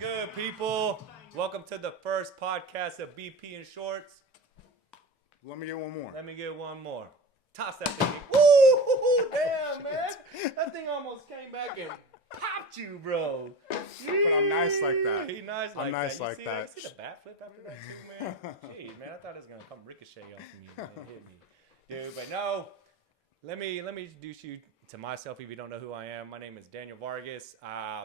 good, people? Welcome to the first podcast of BP in Shorts. Let me get one more. Let me get one more. Toss that thing. Woo! Damn, man. That thing almost came back and popped you, bro. But I'm nice like that. He nice like I'm nice that. like that. You see the bat flip after that, too, man? Jeez, man. I thought it was going to come ricochet off of me and hit me. Dude, but no. Let me introduce you to myself if you don't know who I am. My name is Daniel Vargas. I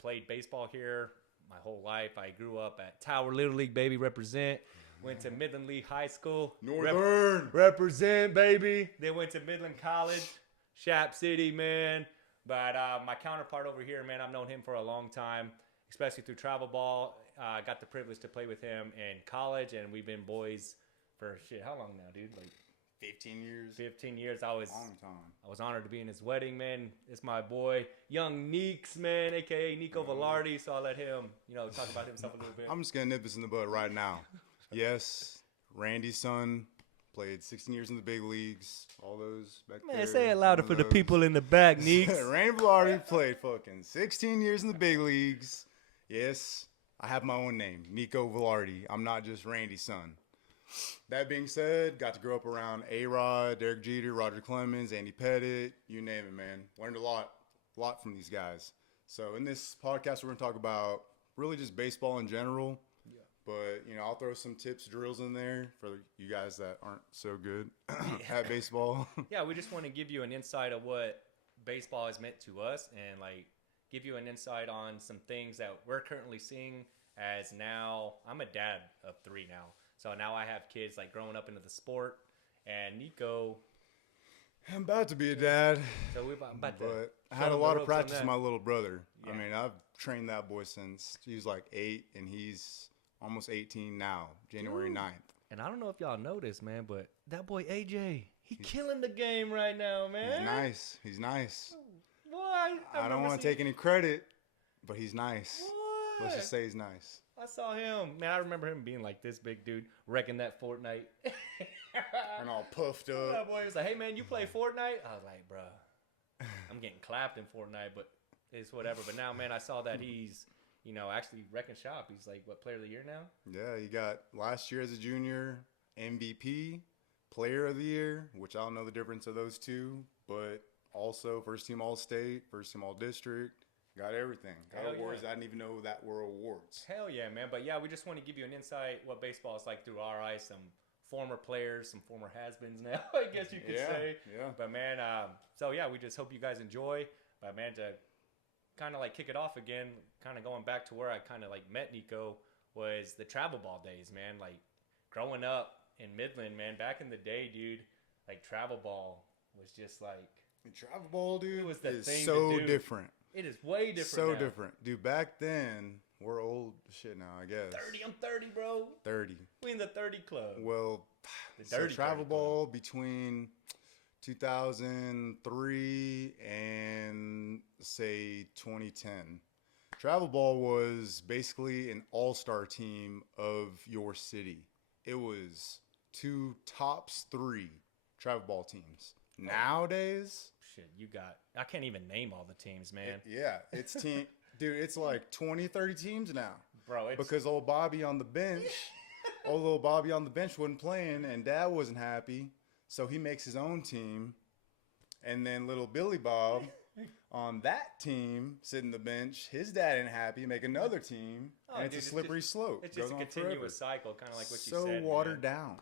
played baseball here my whole life. I grew up at Tower Little League, baby, represent. Went to Midland League High School. Northern. Represent, baby. Then went to Midland College, Shap City, man. But my counterpart over here, man, I've known him for a long time, especially through travel ball. I got the privilege to play with him in college, and we've been boys for how long now, dude? Like 15 years. 15 years. Long time. I was honored to be in his wedding, man. It's my boy, young Neeks, man, a.k.a. Nico Velarde. So I'll let him, talk about himself a little bit. I'm just going to nip this in the bud right now. Yes, Randy's son played 16 years in the big leagues. All those back there. Man, say it louder for the people in the back, Neeks. Randy Velarde played fucking 16 years in the big leagues. Yes, I have my own name, Nico Velarde. I'm not just Randy's son. That being said, got to grow up around A-Rod, Derek Jeter, Roger Clemens, Andy Pettit, you name it, man. Learned a lot from these guys. So in this podcast, we're going to talk about really just baseball in general. Yeah. But, I'll throw some tips, drills in there for you guys that aren't so good at baseball. Yeah, we just want to give you an insight of what baseball has meant to us and, give you an insight on some things that we're currently seeing as now. I'm a dad of 3 now. So now I have kids growing up into the sport, and Nico. I'm about to be a dad, so we're about to. But I had a lot of practice with my little brother. Yeah. I mean, I've trained that boy since he was 8, and he's almost 18 now, January 9th. And I don't know if y'all know this, man, but that boy AJ, he's killing the game right now, man. He's nice. Boy, I don't want to take any credit, but he's nice. What? Let's just say he's nice. I saw him. Man, I remember him being this big dude, wrecking that Fortnite. And all puffed up. That boy was like, hey, man, you play Fortnite? I was like, bruh, I'm getting clapped in Fortnite, but it's whatever. But now, man, I saw that he's, actually wrecking shop. He's player of the year now? Yeah, he got last year as a junior, MVP, player of the year, which I don't know the difference of those two, but also first team All-State, first team All-District. Got everything. Got awards. Yeah. I didn't even know that were awards. Hell yeah, man. But yeah, we just want to give you an insight what baseball is like through our eyes. Some former players, some former has-beens now, I guess you could say. Yeah. But man, so yeah, we just hope you guys enjoy. But man, to kind of kick it off again, kind of going back to where I kind of met Nico was the travel ball days, man. Growing up in Midland, man, back in the day, dude, travel ball was just travel ball, dude, it was the is thing so to do. Different. It is way different. So now. different. Dude, back then, we're old shit now, I guess. 30, I'm 30, bro. 30. We in the 30 club. Well, the so travel ball between 2003 and, say, 2010. Travel ball was basically an all-star team of your city. It was 2 tops 3 travel ball teams. Nowadays... Shit, I can't even name all the teams, man. It's team, dude. It's 20, 30 teams now, bro. Because old Bobby on the bench, little Bobby on the bench wasn't playing, and Dad wasn't happy, so he makes his own team, and then little Billy Bob on that team sitting the bench, his dad ain't happy, make another team, and it's a slippery slope. It's just a continuous cycle, kind of like what you said. So watered down.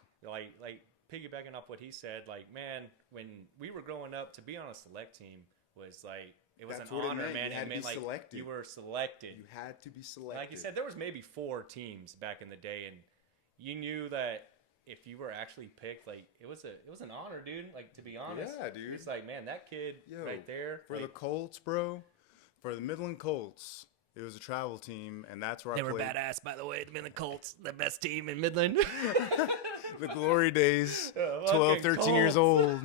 Piggybacking off what he said, man, when we were growing up, to be on a select team was it was an honor, man. It meant you were selected. You had to be selected. Like you said, there was maybe 4 teams back in the day, and you knew that if you were actually picked, it was an honor, dude. To be honest, yeah, dude. It's man, that kid right there for the Colts, bro. For the Midland Colts. It was a travel team, and that's where they I played. They were badass, by the way. The Midland Colts, the best team in Midland. The glory days, 12, 13 Colts. years old.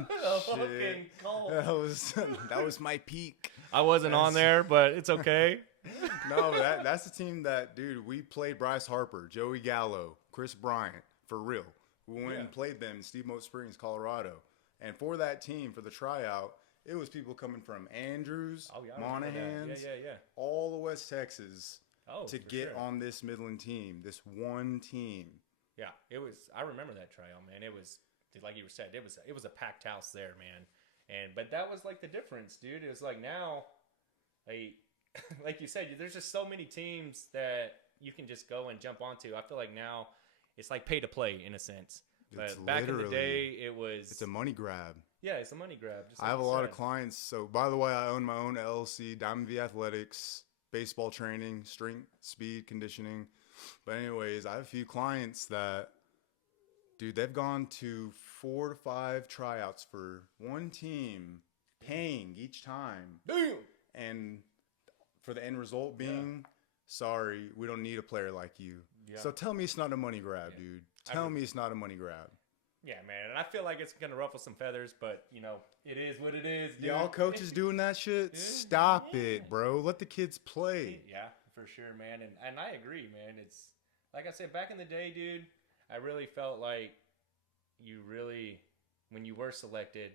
Fucking Colts. That was my peak. I wasn't on there, but it's okay. No, that's the team that, dude, we played Bryce Harper, Joey Gallo, Chris Bryant, for real. We went and played them in Steamboat Springs, Colorado. And for that team, for the tryout, it was people coming from Andrews, Monahans, all the West Texas. Oh, to for get sure. on this Midland team, this one team. Yeah, it was. I remember that trail, man. It was like you said. It was a packed house there, man. But that was like the difference, dude. It was like now, like like you said, there's just so many teams that you can just go and jump onto. I feel like now it's like pay to play in a sense. But back in the day, it's a money grab. Yeah, it's a money grab. Just I like have a you lot said. of clients. So, by the way, I own my own LLC, Diamond V Athletics, baseball training, strength, speed, conditioning. But anyways, I have a few clients that, dude, they've gone to 4 to 5 tryouts for one team, paying each time. Damn. And for the end result being, sorry, we don't need a player like you. Yeah. So tell me it's not a money grab, dude. Tell me it's not a money grab. Yeah, man. And I feel like it's going to ruffle some feathers, but, it is what it is, dude. Y'all coaches doing that shit? Stop it, bro. Let the kids play. Yeah, for sure, man. And I agree, man. It's, like I said, back in the day, dude, I really felt like when you were selected,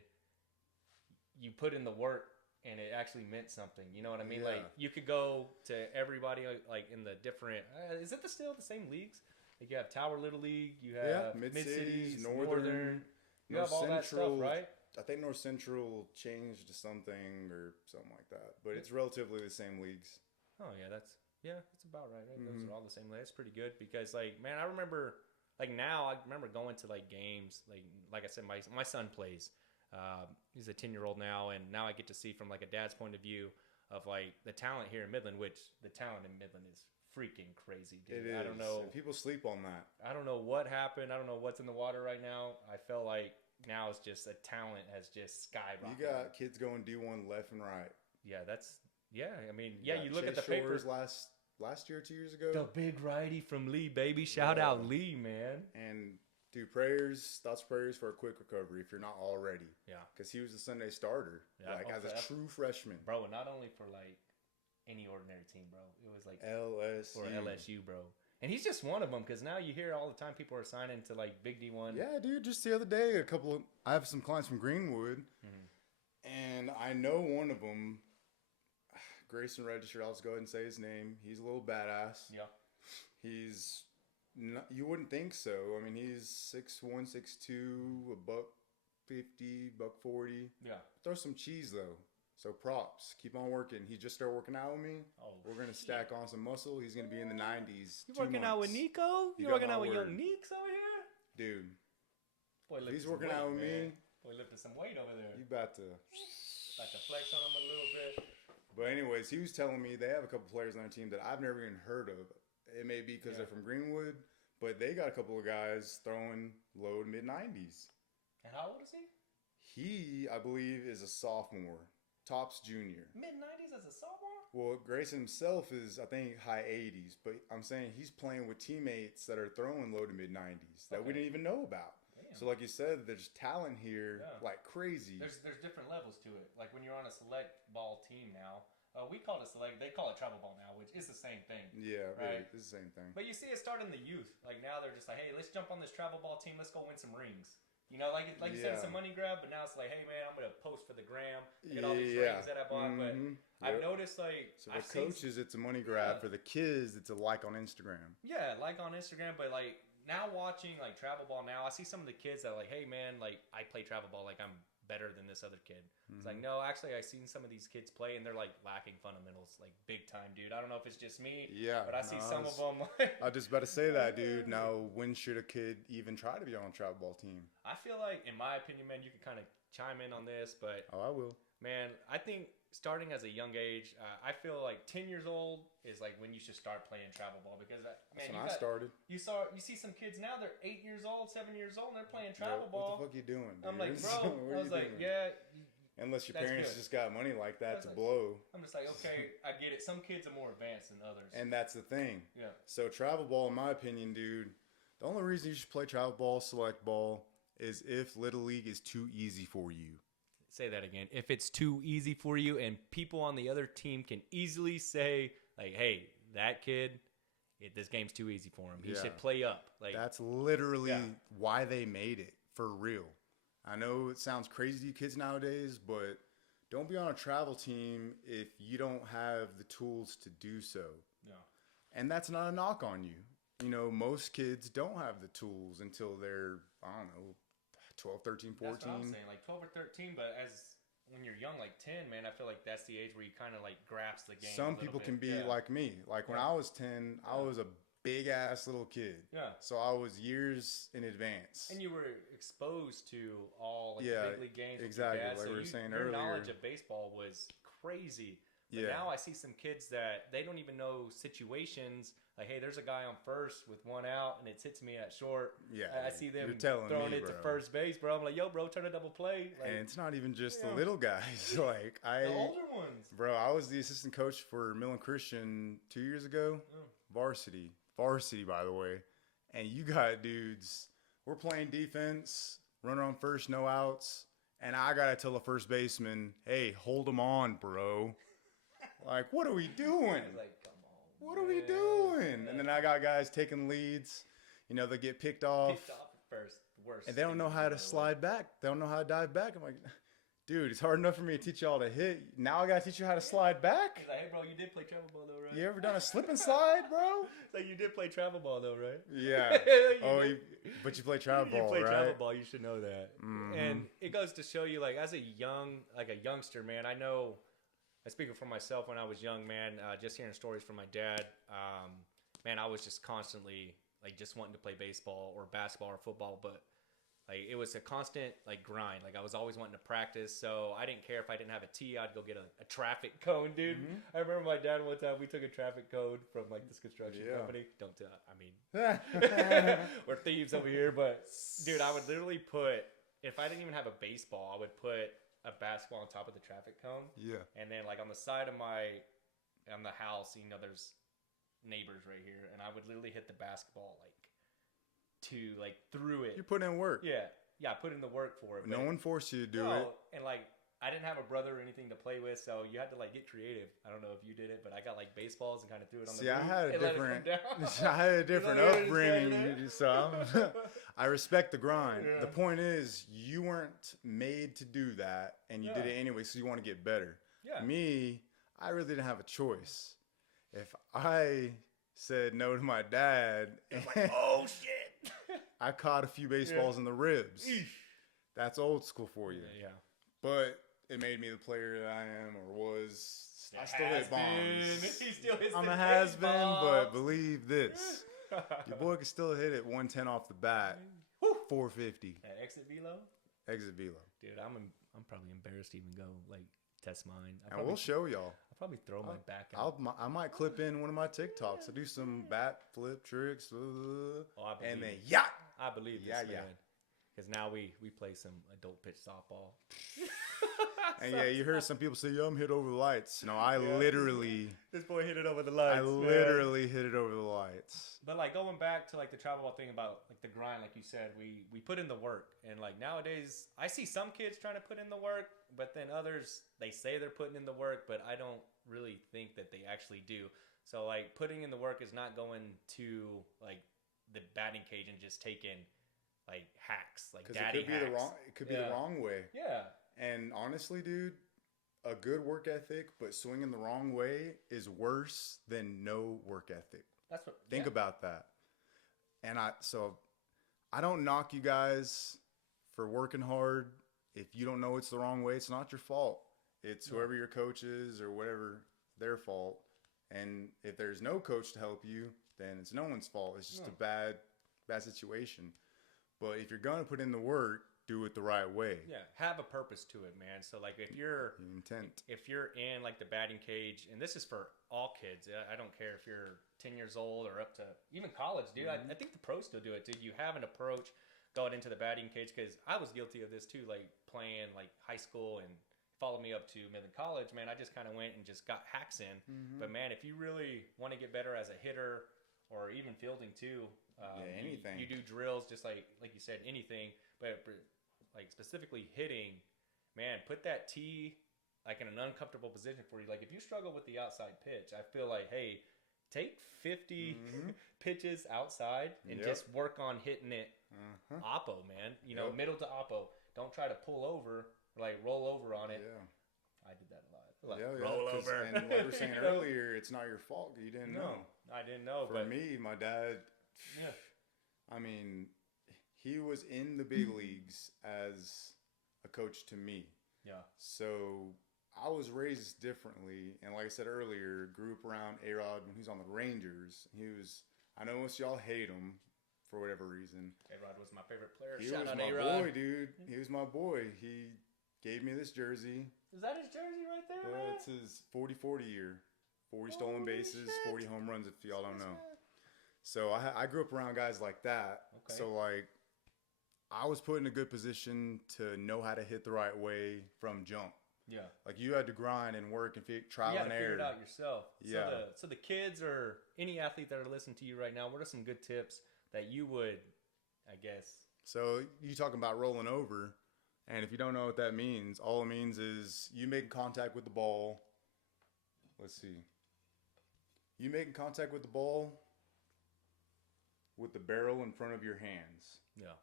you put in the work and it actually meant something. You know what I mean? Yeah. Like, you could go to everybody, like, in the different, is it still the same leagues? Like, you have Tower Little League, you have Mid-Cities, Northern. You have all that stuff, right? I think North Central changed to something or something like that. But it's relatively the same leagues. Oh, yeah, that's about right. Those are all the same. That's pretty good because, like, man, I remember, like, now I remember going to, like, games. Like I said, my son plays. He's a 10-year-old now, and now I get to see from, like, a dad's point of view of, like, the talent here in Midland, which the talent in Midland is freaking crazy, dude. It is. I don't know. And people sleep on that. I don't know what happened. I don't know what's in the water right now. I felt like now it's just the talent has just skyrocketed. You got kids going D1 left and right. Yeah, I mean, you look at Chase the papers. Shores last year, 2 years ago. The big righty from Lee, baby. Shout out Lee, man. And thoughts prayers for a quick recovery if you're not already. Yeah. Because he was the Sunday starter, as a true freshman. Bro, not only for, like, any ordinary team, bro. It was, like, LSU. for LSU, bro. And he's just one of them because now you hear all the time people are signing to, like, Big D1. Yeah, dude. Just the other day, I have some clients from Greenwood, and I know one of them, Grayson registered. I'll just go ahead and say his name. He's a little badass. Yeah. He's not, you wouldn't think so. I mean, he's 6'1", 6'2", $150, $140. Yeah. Throw some cheese though. So props. Keep on working. He just started working out with me. Oh, we're gonna stack on some muscle. He's gonna be in the 90s. You working out with Nico? You working out with young Neeks over here? Dude. Boy, he's working out with me. Boy, lifting some weight over there. You about to flex on him a little bit. But anyways, he was telling me they have a couple players on their team that I've never even heard of. It may be because they're from Greenwood, but they got a couple of guys throwing low to mid-90s. And how old is he? He, I believe, is a sophomore. Tops junior. Mid-90s as a sophomore? Well, Grayson himself is, I think, high 80s. But I'm saying he's playing with teammates that are throwing low to mid-90s that we didn't even know about. Damn. So like you said, there's talent here like crazy. There's different levels to it. Like when you're on a select ball team now, we call it select. They call it travel ball now, which is the same thing. Yeah, right. It's the same thing. But you see it start in the youth. Like now they're just like, hey, let's jump on this travel ball team. Let's go win some rings. You know, like you said, it's a money grab, but now it's like, hey, man, I'm going to post for the gram. Get all these rings that I bought. But I've noticed, like... So for coaches, it's a money grab. For the kids, it's a like on Instagram. Yeah, like on Instagram. But, like, now watching, like, travel ball now, I see some of the kids that are like, hey, man, like, I play travel ball. Like, I'm better than this other kid. It's like, no, actually, I've seen some of these kids play, and they're, like, lacking fundamentals, like, big time, dude. I don't know if it's just me, but I see some of them. I was just about to say that, dude. Now, when should a kid even try to be on a travel ball team? I feel like, in my opinion, man, you can kind of chime in on this, but... Oh, I will. Man, I think starting as a young age, I feel like 10 years old is like when you should start playing travel ball because, man, that's when I started. You see some kids now, they're 8 years old, 7 years old, and they're playing travel ball. What the fuck you doing, dude? I'm like, bro, I was like, yeah. Unless your parents just got money like that to blow. I'm just like, okay, I get it. Some kids are more advanced than others. And that's the thing. Yeah. So travel ball, in my opinion, dude, the only reason you should play travel ball, select ball, is if Little League is too easy for you. Say that again. If it's too easy for you and people on the other team can easily say, like, hey, that kid, this game's too easy for him. He should play up. Like that's literally why they made it, for real. I know it sounds crazy to you kids nowadays, but don't be on a travel team if you don't have the tools to do so. Yeah. And that's not a knock on you. You know, most kids don't have the tools until they're, I don't know, 12, 13, 14. That's what I'm saying, like 12 or 13, but when you're young, like 10, man, I feel like that's the age where you kind of like grasp the game. Some people can be like me. Like when I was 10, I was a big ass little kid. Yeah. So I was years in advance. And you were exposed to all like, the big league games. Exactly. With your dad. Like so we were saying your earlier. Your knowledge of baseball was crazy. But now I see some kids that they don't even know situations. Like, hey, there's a guy on first with one out, and it hits me at short. Yeah, I see them throwing it to first base, bro. I'm like, yo, bro, turn a double play. Like, and it's not even just the little guys. Like the older ones. Bro, I was the assistant coach for Millen Christian 2 years ago. Varsity, by the way. And you got dudes. We're playing defense, runner on first, no outs, and I gotta tell the first baseman, hey, hold them on, bro. Like, what are we doing? Like, come on, what are we doing? And then I got guys taking leads. You know, they get picked off. Picked off at first. Worst. And they don't know how to slide back. They don't know how to dive back. I'm like, dude, it's hard enough for me to teach y'all to hit. Now I got to teach you how to slide back? He's like, hey, bro, you did play travel ball, though, right? You ever done a slip and slide, bro? It's like, you did play travel ball, though, right? Yeah. But you play travel ball, right? You play travel ball. You should know that. Mm-hmm. And it goes to show you, like, as a youngster, man, I know... I speak for myself when I was young, man, just hearing stories from my dad, man, I was just constantly, like, just wanting to play baseball or basketball or football, but, like, it was a constant, like, grind. Like, I was always wanting to practice, so I didn't care if I didn't have a tee, I'd go get a traffic cone, dude. Mm-hmm. I remember my dad one time, we took a traffic cone from, like, this construction company. Don't tell, I mean, we're thieves over here, but, dude, I would literally put, if I didn't even have a baseball, I would put a basketball on top of the traffic cone. Yeah. And then like on the side of on the house, you know, there's neighbors right here. And I would literally hit the basketball through it. You put in work. Yeah. Yeah. I put in the work for it. No one forced you to do it. And like, I didn't have a brother or anything to play with. So you had to like get creative. I don't know if you did it, but I got like baseballs and kind of threw it on the roof. I had a different upbringing. So I respect the grind. Yeah. The point is, you weren't made to do that, and you did it anyway, so you want to get better. Yeah. Me, I really didn't have a choice. If I said no to my dad, like, oh shit, I caught a few baseballs in the ribs. Eesh. That's old school for you. Yeah. But it made me the player that I am or was. I still hit bombs. He still hits I'm a has-been, but believe this. Your boy can still hit it 110 off the bat. 450. At exit velo? Exit velo. Dude, I'm probably embarrassed to even go, like, test mine. And we'll show y'all. I'll probably throw my back out. I might clip in one of my TikToks. I do some bat flip tricks. And then, yeah. I believe this, man. Because now we play some adult pitch softball. And yeah, you heard some people say, yo, I'm hit over the lights. No, I literally... This boy hit it over the lights. I literally hit it over the lights. But like going back to like the travel ball thing about like the grind, like you said, we put in the work. And like nowadays, I see some kids trying to put in the work, but then others, they say they're putting in the work, but I don't really think that they actually do. So like putting in the work is not going to like the batting cage and just taking like hacks, like daddy hacks. It could be the wrong way. Yeah. And honestly, dude, a good work ethic, but swinging the wrong way is worse than no work ethic. That's what. Think about that. And I don't knock you guys for working hard. If you don't know it's the wrong way, it's not your fault. It's whoever your coach is or whatever, their fault. And if there's no coach to help you, then it's no one's fault. It's just a bad situation. But if you're gonna put in the work, do it the right way. Yeah, have a purpose to it, man. So like if you're in like the batting cage, and this is for all kids. I don't care if you're 10 years old or up to even college, dude. Mm-hmm. I think the pros still do it. Dude, you have an approach going into the batting cage, because I was guilty of this too, like playing like high school and followed me up to Midland College, man. I just kind of went and just got hacks in. Mm-hmm. But man, if you really want to get better as a hitter or even fielding too, anything. You do drills just like you said, anything, but like specifically hitting, man, put that tee like in an uncomfortable position for you. Like if you struggle with the outside pitch, I feel like, hey, take 50 pitches outside and just work on hitting it oppo, man. You know, middle to oppo. Don't try to pull over or like roll over on it. Yeah. I did that a lot. Like, Yeah, roll 'cause- over. And like we were saying You know? earlier, it's not your fault. You didn't know. I didn't know. For but me, my dad, yeah, I mean, he was in the big leagues as a coach to me. yeah, So I was raised differently. And like I said earlier, grew up around A-Rod when he was on the Rangers. I know most y'all hate him for whatever reason. A-Rod was my favorite player. He Shout was out my A-Rod. boy, dude. He was my boy. He gave me this jersey. Is that his jersey right there, man? It's his 40-40 year. 40 stolen Holy bases, shit. 40 home runs, if y'all don't know. So I grew up around guys like that. Okay. So, like, I was put in a good position to know how to hit the right way from jump. Yeah. Like, you had to grind and work and trial You had and to error. figure it out yourself. Yeah. So the kids or any athlete that are listening to you right now, what are some good tips that you would, I guess? So you talking about rolling over, and if you don't know what that means, all it means is you making contact with the ball. Let's see. You making contact with the ball with the barrel in front of your hands. Yeah.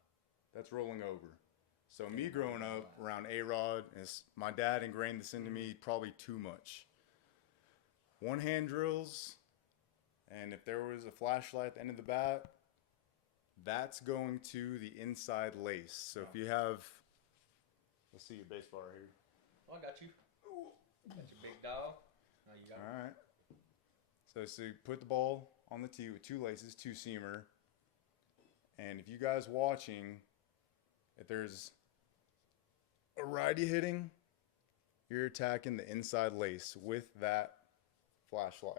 That's rolling over. So me growing up around A-Rod, my dad ingrained this into me probably too much. One hand drills, and if there was a flashlight at the end of the bat, that's going to the inside lace. So if you have, let's see your baseball right here. Oh, I got you. Got your big dog. Oh, you got it. All right. So you put the ball on the tee with two laces, two seamer. And if you guys watching, if there's a righty hitting, you're attacking the inside lace with that flashlight.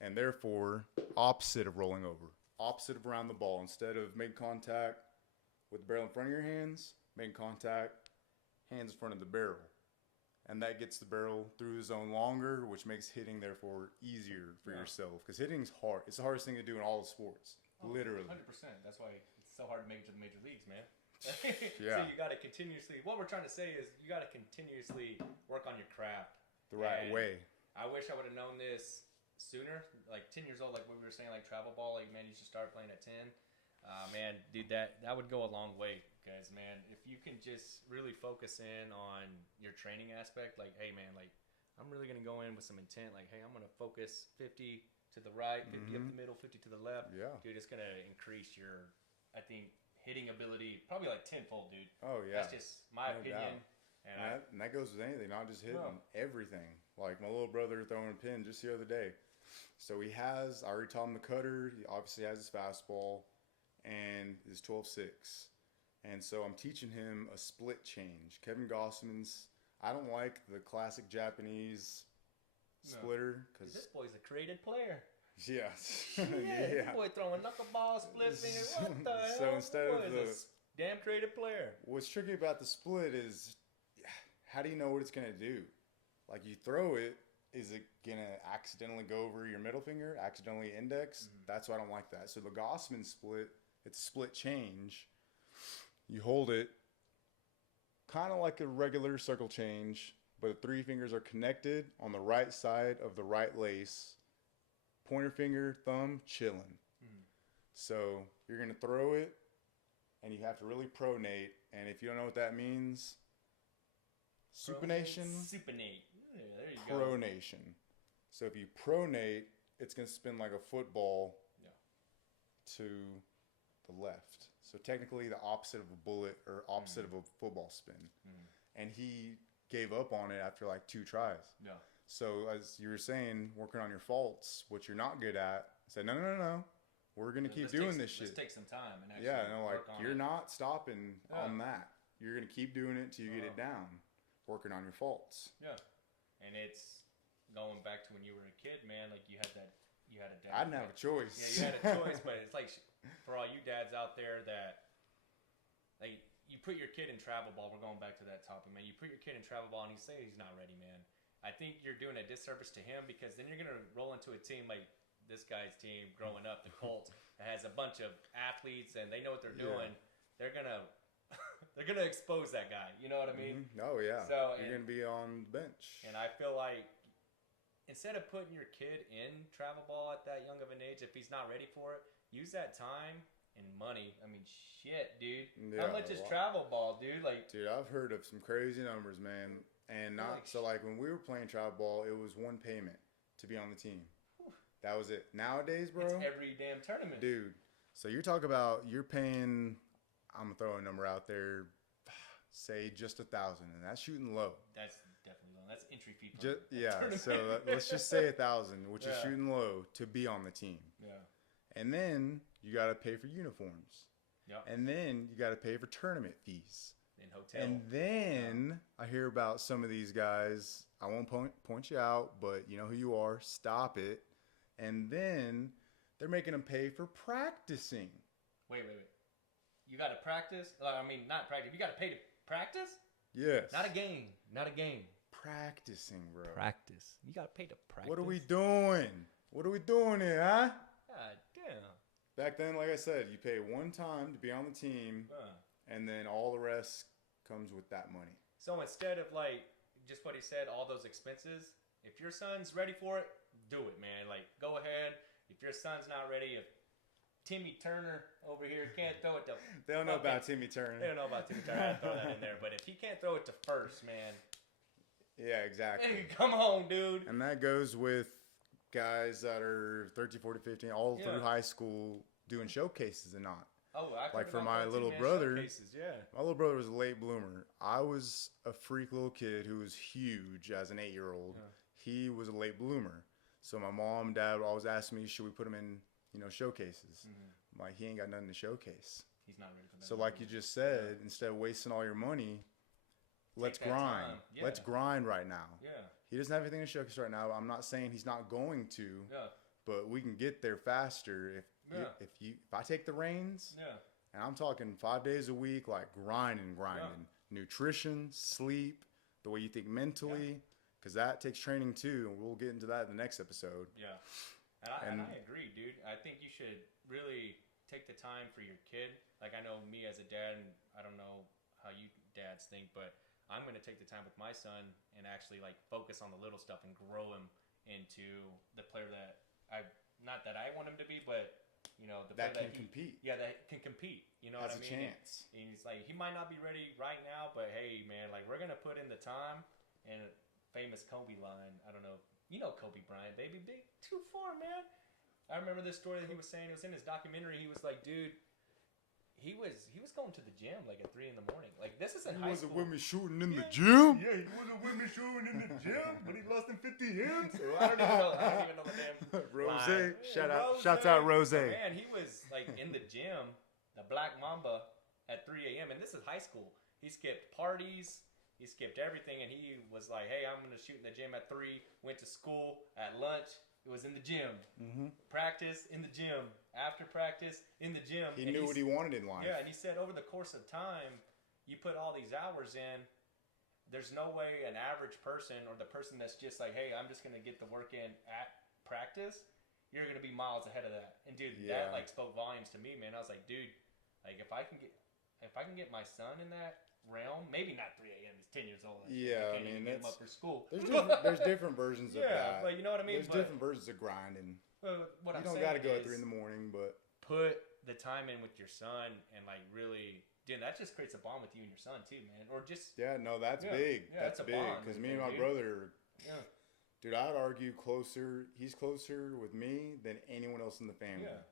And therefore, opposite of rolling over, opposite of around the ball. Instead of making contact with the barrel in front of your hands, making contact, hands in front of the barrel. And that gets the barrel through the zone longer, which makes hitting, therefore, easier for yourself. Because hitting's hard. It's the hardest thing to do in all the sports. Literally. 100%. That's why it's so hard to make it to the major leagues, man. Yeah. So you got to continuously, what we're trying to say is you got to continuously work on your craft. The right And way. I wish I would have known this sooner. Like 10 years old, like what we were saying, like travel ball, like, man, you should start playing at 10. Man, dude, that would go a long way. Because, man, if you can just really focus in on your training aspect, like, hey, man, like, I'm really going to go in with some intent. Like, hey, I'm going to focus 50 to the right, 50 up the middle, 50 to the left. Yeah. Dude, it's going to increase your, I think, hitting ability probably like tenfold, dude. Oh, yeah. That's just my No opinion. doubt. And that goes with anything, not just hitting. No. Everything. Like my little brother throwing a pin just the other day. So I already taught him the cutter. He obviously has his fastball and his 12-6. And so I'm teaching him a split change. Kevin Gossman's, I don't like the classic Japanese splitter. This Because boy's a created player. yeah. This boy throwing knuckleball, split finger. What the hell? So instead of Boy is a damn creative player. What's tricky about the split is how do you know what it's going to do? Like you throw it, is it going to accidentally go over your middle finger, accidentally index? That's why I don't like that. So the Gossman split, it's a split change. You hold it kind of like a regular circle change, but the three fingers are connected on the right side of the right lace. Pointer finger, thumb, chilling. So you're going to throw it, and you have to really pronate. And if you don't know what that means, supination, Supinate. Yeah, there you go. pronation. So if you pronate, it's going to spin like a football to the left. So technically the opposite of a bullet or opposite of a football spin. And he gave up on it after like 2 tries. Yeah. So as you were saying, working on your faults, what you're not good at, say, no. We're going to keep doing this shit. Let's take some time and actually Like work on you're it. not stopping on that. You're going to keep doing it till you get it down, working on your faults. Yeah. And it's going back to when you were a kid, man, like you had a dad. I didn't have a choice. Yeah, you had a choice, but it's like for all you dads out there that, like, you put your kid in travel ball. We're going back to that topic, man. You put your kid in travel ball, and you say he's not ready, man. I think you're doing a disservice to him because then you're gonna roll into a team like this guy's team growing up, the Colts, that has a bunch of athletes and they know what they're doing. They're gonna expose that guy. You know what I mean? Oh yeah. So, you're gonna be on the bench. And I feel like instead of putting your kid in travel ball at that young of an age, if he's not ready for it, use that time and money. I mean, shit, dude. Yeah, How much is travel ball, dude? Like, dude, I've heard of some crazy numbers, man. And not so like when we were playing travel ball, it was one payment to be on the team. That was it. Nowadays, bro, it's every damn tournament, dude. So you're talking about you're paying. I'm gonna throw a number out there. Say just 1,000, and that's shooting low. That's definitely low. That's entry fee. So let's just say 1,000, which is shooting low to be on the team. Yeah. And then you got to pay for uniforms. Yep. And then you got to pay for tournament fees. And hotel. And then I hear about some of these guys. I won't point you out, but you know who you are. Stop it. And then they're making them pay for practicing. Wait. You got to practice? Not practice. You got to pay to practice? Yes. Not a game. Practicing, bro. Practice. You got to pay to practice. What are we doing? What are we doing here, huh? God damn. Back then, like I said, you pay one time to be on the team, and then all the rest comes with that money. So instead of like just what he said, all those expenses, if your son's ready for it, do it, man. Like, go ahead. If your son's not ready, if Timmy Turner over here can't throw it to... They don't know about Timmy Turner. They don't know about Timmy Turner. I throw that in there. But if he can't throw it to first, man... Yeah, exactly. Hey, come on, dude. And that goes with guys that are 13, 14, 15, all through high school doing showcases and not. Oh, like for my little brother, my little brother was a late bloomer. I was a freak little kid who was huge as an 8-year-old. He was a late bloomer. So my mom and dad would always ask me, should we put him in, showcases? I'm like, he ain't got nothing to showcase. He's not ready for that. So like you just said, instead of wasting all your money, let's grind. Yeah. Let's grind right now. Yeah. He doesn't have anything to showcase right now. I'm not saying he's not going to. Yeah. But we can get there faster if I take the reins. Yeah. And I'm talking 5 days a week, like grinding. Nutrition, sleep, the way you think mentally, because that takes training too, and we'll get into that in the next episode. Yeah. And I agree, dude. I think you should really take the time for your kid. Like, I know me as a dad, and I don't know how you dads think, but I'm going to take the time with my son and actually like focus on the little stuff and grow him into the player that not that I want him to be, but the player that can compete. Yeah, that can compete. You know what I mean? Has a chance. And he's like, he might not be ready right now, but hey, man, like we're going to put in the time. And famous Kobe line, I don't know, Kobe Bryant, baby, big too far, man. I remember this story that he was saying. It was in his documentary. He was like, dude. He was going to the gym like at 3 a.m. Like this is in high school. He wasn't with me shooting in the gym. Yeah, he wasn't with me shooting in the gym, but he lost in 50 hits. I don't even know the damn Rose. line. Shouts out Rose. Man, he was like in the gym, the Black Mamba, at 3 a.m. And this is high school. He skipped parties. He skipped everything, and he was like, "Hey, I'm gonna shoot in the gym at 3. Went to school at lunch. It was in the gym. Practice in the gym. After practice in the gym." He knew what he wanted in life. Yeah, and he said over the course of time, you put all these hours in. There's no way an average person or the person that's just like, "Hey, I'm just gonna get the work in at practice," you're gonna be miles ahead of that. And dude, that like spoke volumes to me, man. I was like, dude, like if I can get my son in that realm, maybe not 3 a.m. He's 10 years old. Yeah, I mean, get him up for school. There's different versions of that. Yeah, but you know what I mean. There's different versions of grinding. What you I'm don't got to go at 3 in the morning, but put the time in with your son and like really, dude, that just creates a bond with you and your son too, man. Or just that's big. Yeah, that's big because me and my brother. Yeah. Dude, I'd argue he's closer with me than anyone else in the family. Yeah.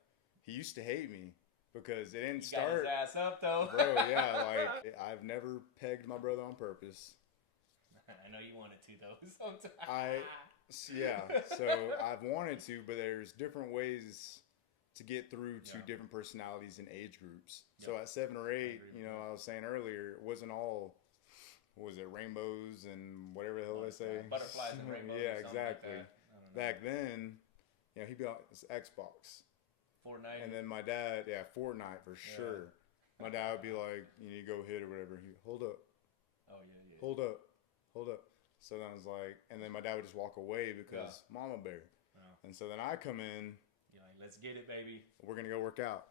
He used to hate me because it didn't start. Got his ass up though. Bro, yeah, like I've never pegged my brother on purpose. I know you wanted to though. Sometimes. So I've wanted to, but there's different ways to get through to different personalities and age groups. So at 7 or 8, I was saying earlier, it wasn't all, what was it, rainbows and whatever the hell they say? Butterflies and rainbows. Yeah, exactly. Like back then, he'd be on his Xbox. Fortnite. And then my dad, Fortnite for sure. My dad would be like, you go hit or whatever. He'd hold up. Oh, yeah. Hold up. So then I was like, and then my dad would just walk away because Mama Bear. And so then I come in. You're like, let's get it, baby. We're going to go work out.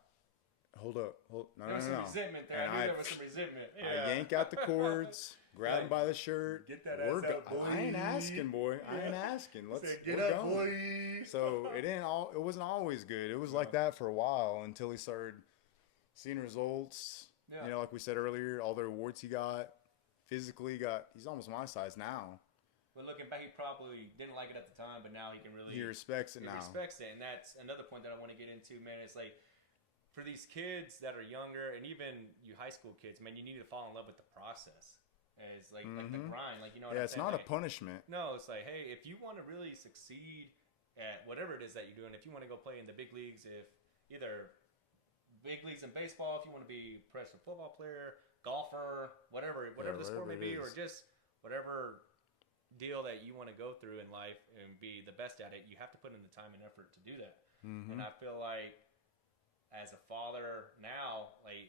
Hold up. No. There was some resentment there. I knew there was some resentment. I yank out the cords, grab him by the shirt. Get that ass out, boy. I ain't asking, boy. I ain't asking. Let's get up, boy. So it wasn't always good. It was like that for a while until he started seeing results. Yeah. Like we said earlier, all the awards he got. physically he's almost my size now. But looking back, he probably didn't like it at the time, but now he can really... He respects it now. He respects it, and that's another point that I want to get into, man. It's like, for these kids that are younger, and even you high school kids, man, you need to fall in love with the process. And it's like the grind, like, you know what I'm saying? Yeah, it's not like, a punishment. No, it's like, hey, if you want to really succeed at whatever it is that you're doing, if you want to go play in the big leagues, if either big leagues in baseball, if you want to be a professional football player, golfer, whatever the sport may be, or just whatever deal that you want to go through in life and be the best at it, you have to put in the time and effort to do that. And I feel like as a father now, like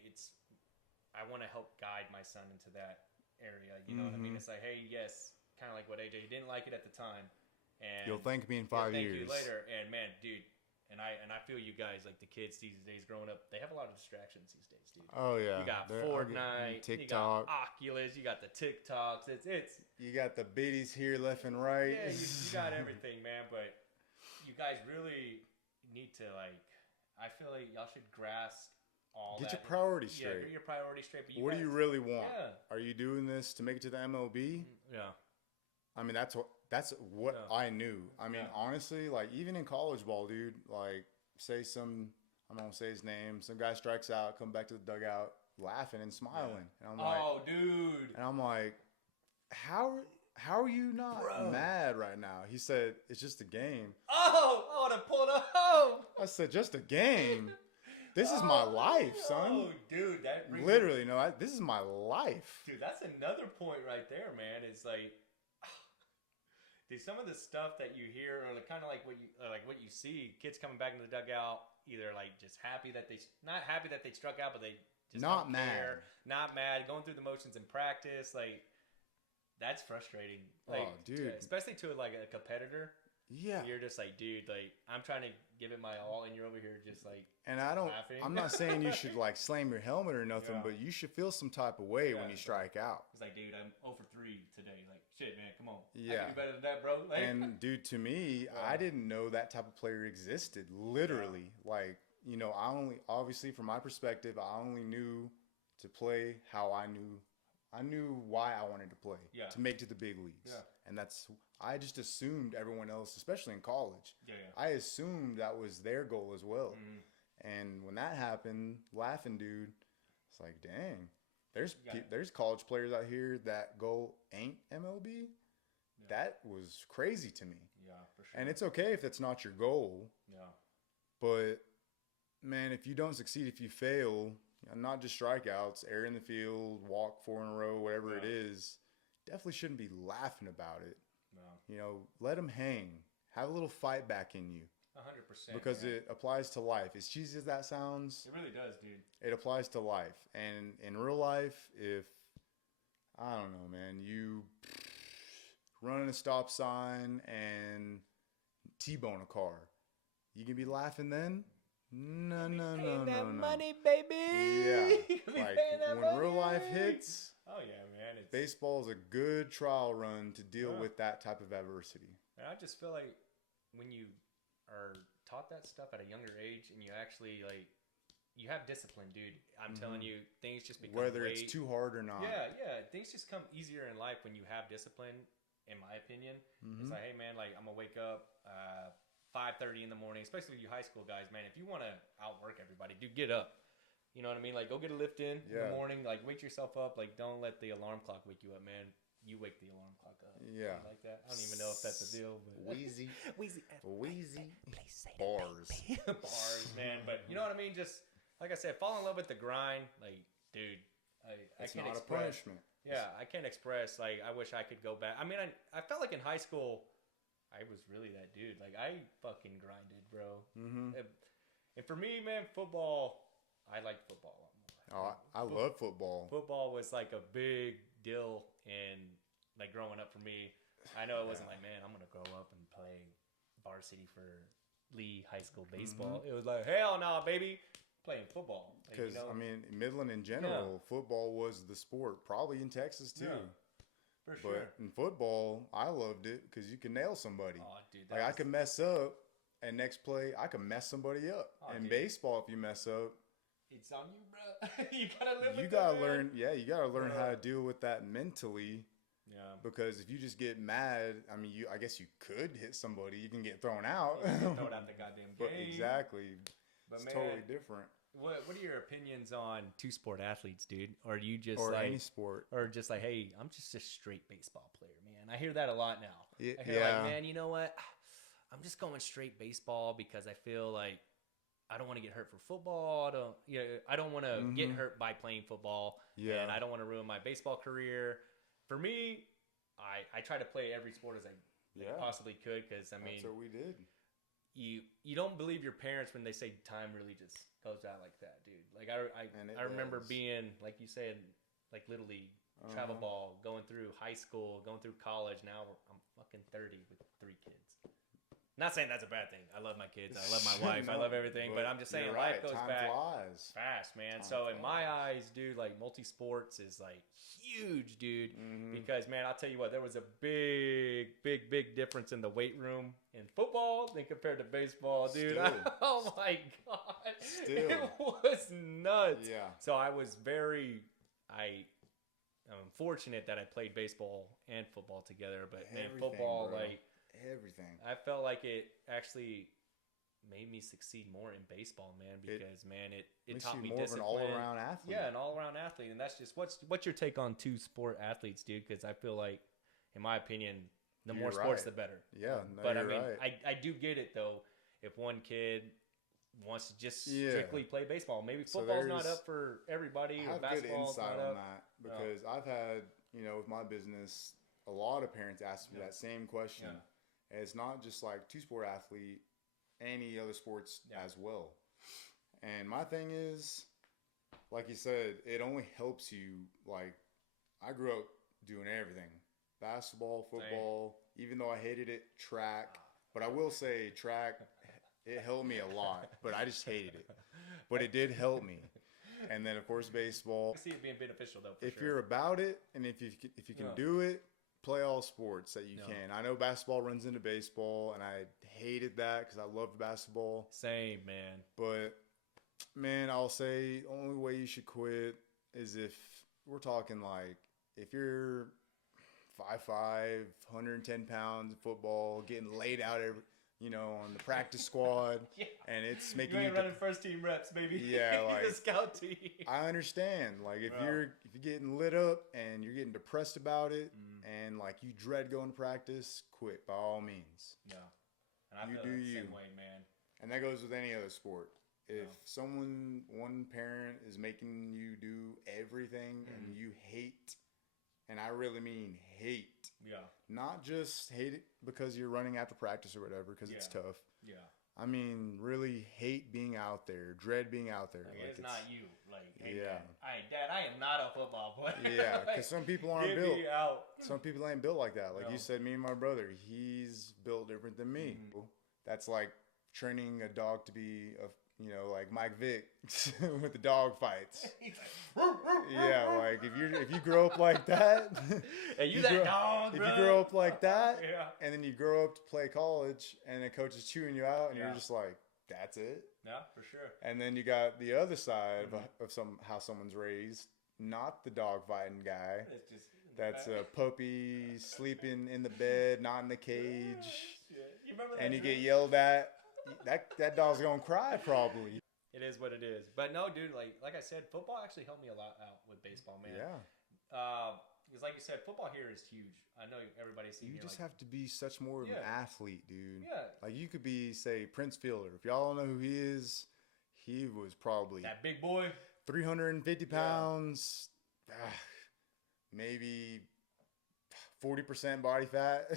I want to help guide my son into that area. You know what I mean? It's like, hey, yes, kind of like what AJ didn't like it at the time, and you'll thank me in 5 years. Thank you later. And man, dude, and I feel you guys, like the kids these days growing up, they have a lot of distractions these days, dude. Oh yeah, you got Fortnite, TikTok, you got Oculus, you got the TikToks. It's you got the biddies here left and right. Yeah, you got everything, man. But you guys really need to, like, I feel like y'all should grasp all get that. Your priorities straight. Yeah, get your priorities straight. But what do you really want? Yeah. Are you doing this to make it to the MLB? Yeah. I mean, that's what I knew. I mean, honestly, like, even in college ball, dude, like, say I'm gonna say his name, some guy strikes out, come back to the dugout laughing and smiling. And I'm like, oh, dude. And I'm like, how are you not mad right now? He said, it's just a game. Oh, to pull the home. I said, just a game? This is my life, son. Oh, dude, that literally, no, this is my life. Dude, that's another point right there, man. It's like, dude, some of the stuff that you hear, or kind of like what you see, kids coming back in the dugout, either like just not happy that they struck out, but they just not don't mad, care, not mad, going through the motions in practice, like that's frustrating. Like, dude, especially to like a competitor. Yeah, you're just like, dude, like I'm trying to give it my all, and you're over here just like. And laughing. I'm not saying you should like slam your helmet or nothing, but you should feel some type of way when you strike out. It's like, dude, I'm 0 for 3 today. Like, shit, man, come on. Yeah, I can do better than that, bro. Like, and dude, to me, I didn't know that type of player existed. Literally, like, you know, obviously from my perspective, I only knew to play how I knew why I wanted to play to make it to the big leagues. Yeah. And I just assumed everyone else, especially in college, I assumed that was their goal as well. And when that happened, laughing, dude, it's like, dang, there's college players out here that goal ain't MLB. That was crazy to me. Yeah, for sure. And it's okay if that's not your goal. Yeah. But man, if you don't succeed, if you fail, not just strikeouts, air in the field, walk 4 in a row, whatever it is, definitely shouldn't be laughing about it. No. You know, let them hang. Have a little fight back in you. 100%. Because it applies to life. As cheesy as that sounds, it really does, dude. It applies to life. And in real life, if, I don't know, man, you run a stop sign and T-bone a car, you can be laughing then? No. Money, baby. Yeah. Like, when real life hits, oh yeah, man. Baseball is a good trial run to deal with that type of adversity. And I just feel like when you are taught that stuff at a younger age and you actually, like, you have discipline, dude. I'm telling you, things just become whether it's too hard or not. Yeah. Things just come easier in life when you have discipline, in my opinion. It's like, hey, man, like, I'm going to wake up 5:30 in the morning, especially you high school guys, man. If you want to outwork everybody, dude, get up. You know what I mean? Like, go get a lift in the morning. Like, wake yourself up. Like, don't let the alarm clock wake you up, man. You wake the alarm clock up. Yeah. Like that. I don't even know if that's a deal. But Wheezy. Please say Bars. Bars, man. But you know what I mean? Just, like I said, fall in love with the grind. Like, dude, I can't express. It's not a punishment. Yeah, I can't express. Like, I wish I could go back. I mean, I felt like in high school, I was really that dude. Like, I fucking grinded, bro. And for me, man, football, I liked football a lot more. Oh, I love football. Football was like a big deal in, like, growing up for me. I know it wasn't like, man, I'm gonna grow up and play varsity for Lee High School baseball. It was like, hell no, baby, playing football. Because I mean, Midland in general, football was the sport. Probably in Texas too. Yeah, for sure. But in football, I loved it because you can nail somebody. Oh, dude, like I could mess up, and next play I could mess somebody up. In baseball, if you mess up, it's on you, bro. You gotta live. You gotta learn. Yeah, you gotta learn how to deal with that mentally. Yeah. Because if you just get mad, I mean, I guess you could hit somebody, even get thrown out. Throw it out the goddamn game. But exactly. But it's man, totally different. What are your opinions on two-sport athletes, dude? Or you just or like any sport, or just like, hey, I'm just a straight baseball player, man. I hear that a lot now. I hear yeah. like, man, you know what? I'm just going straight baseball because I feel like I don't want to get hurt for football. I don't want to get hurt by playing football. Yeah. And I don't want to ruin my baseball career. For me, I try to play every sport as I possibly could because, I mean, that's what we did. You don't believe your parents when they say time really just goes out like that, dude. Like I remember being, like you said, like Little League, travel ball, going through high school, going through college. Now I'm fucking 30 with 3 kids. Not saying that's a bad thing. I love my kids. I love my wife. I love everything. But I'm just saying life goes back fast, man. So in my eyes, dude, like multi-sports is like huge, dude. Because, man, I'll tell you what, there was a big difference in the weight room in football than compared to baseball, dude. Oh, my God. It was nuts. Yeah. So I was I'm fortunate that I played baseball and football together. But, man, football, bro. like... Everything. I felt like it actually made me succeed more in baseball, man, because it taught me more discipline. Of an all-around athlete. Yeah, an all-around athlete, and that's just what's your take on two-sport athletes, dude? Because I feel like, in my opinion, the more sports, the better. Yeah, no, but I you're mean, right. I do get it though. If one kid wants to just strictly play baseball, maybe football's not up for everybody. I have good insight on that because I've had, with my business, a lot of parents ask me that same question. Yeah. And it's not just like two-sport athlete, any other sports as well. And my thing is, like you said, it only helps you. Like, I grew up doing everything. Basketball, football, even though I hated it, track. But I will say track, it helped me a lot. But I just hated it. But it did help me. And then, of course, baseball. I see it being beneficial, though, if you're about it and if you can do it, play all sports that you can. I know basketball runs into baseball, and I hated that because I loved basketball. Same, man. But, man, I'll say the only way you should quit is if we're talking like if you're 5'5", 110 pounds of football, getting laid out on the practice squad, and it's making you running first team reps, baby. Yeah, like the scout team. I understand. Like if you're getting lit up and you're getting depressed about it, and like you dread going to practice, quit by all means. Yeah, and I feel the same way, man. And that goes with any other sport. If one parent is making you do everything and you hate, and I really mean hate. Yeah. Not just hate it because you're running after practice or whatever, because it's tough. Yeah. I mean, really hate being out there, dread being out there. Like it's not you. Like, hey, Dad, I am not a football player. Yeah, because some people aren't built. Get me out. Some people ain't built like that. Like you said, me and my brother, he's built different than me. That's like training a dog to be like Mike Vick with the dog fights. Yeah, like if you grow up like that, and you that dog, if you grow up like that, and then you grow up to play college, and the coach is chewing you out, and you're just like, that's it. Yeah, for sure. And then you got the other side of how someone's raised, not the dog fighting guy. It's just that's a puppy sleeping in the bed, not in the cage, you remember that and you get yelled at. That dog's gonna cry probably. It is what it is. But no, dude, like I said, football actually helped me a lot out with baseball, man. Yeah. Because like you said, football here is huge. I know everybody's seen. You just have to be such more of an athlete, dude. Yeah. Like you could be, say, Prince Fielder. If y'all don't know who he is, he was probably that big boy, 350 pounds, maybe 40% body fat.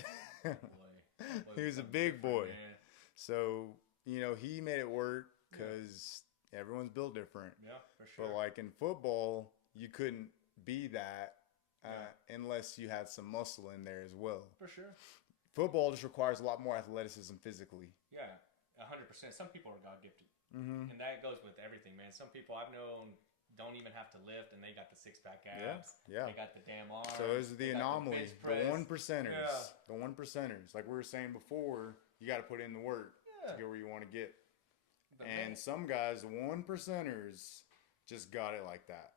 He was a big boy. Man. So, he made it work because everyone's built different. Yeah, for sure. But, like, in football, you couldn't be that unless you had some muscle in there as well. For sure. Football just requires a lot more athleticism physically. Yeah, 100%. Some people are God-gifted. And that goes with everything, man. Some people I've known don't even have to lift, and they got the six-pack abs. Yeah. They got the damn arms. So this is the anomaly. The 1%ers. Yeah. The 1%ers. Like we were saying before, you got to put in the work to get where you want to get. And some guys, the 1%ers, just got it like that.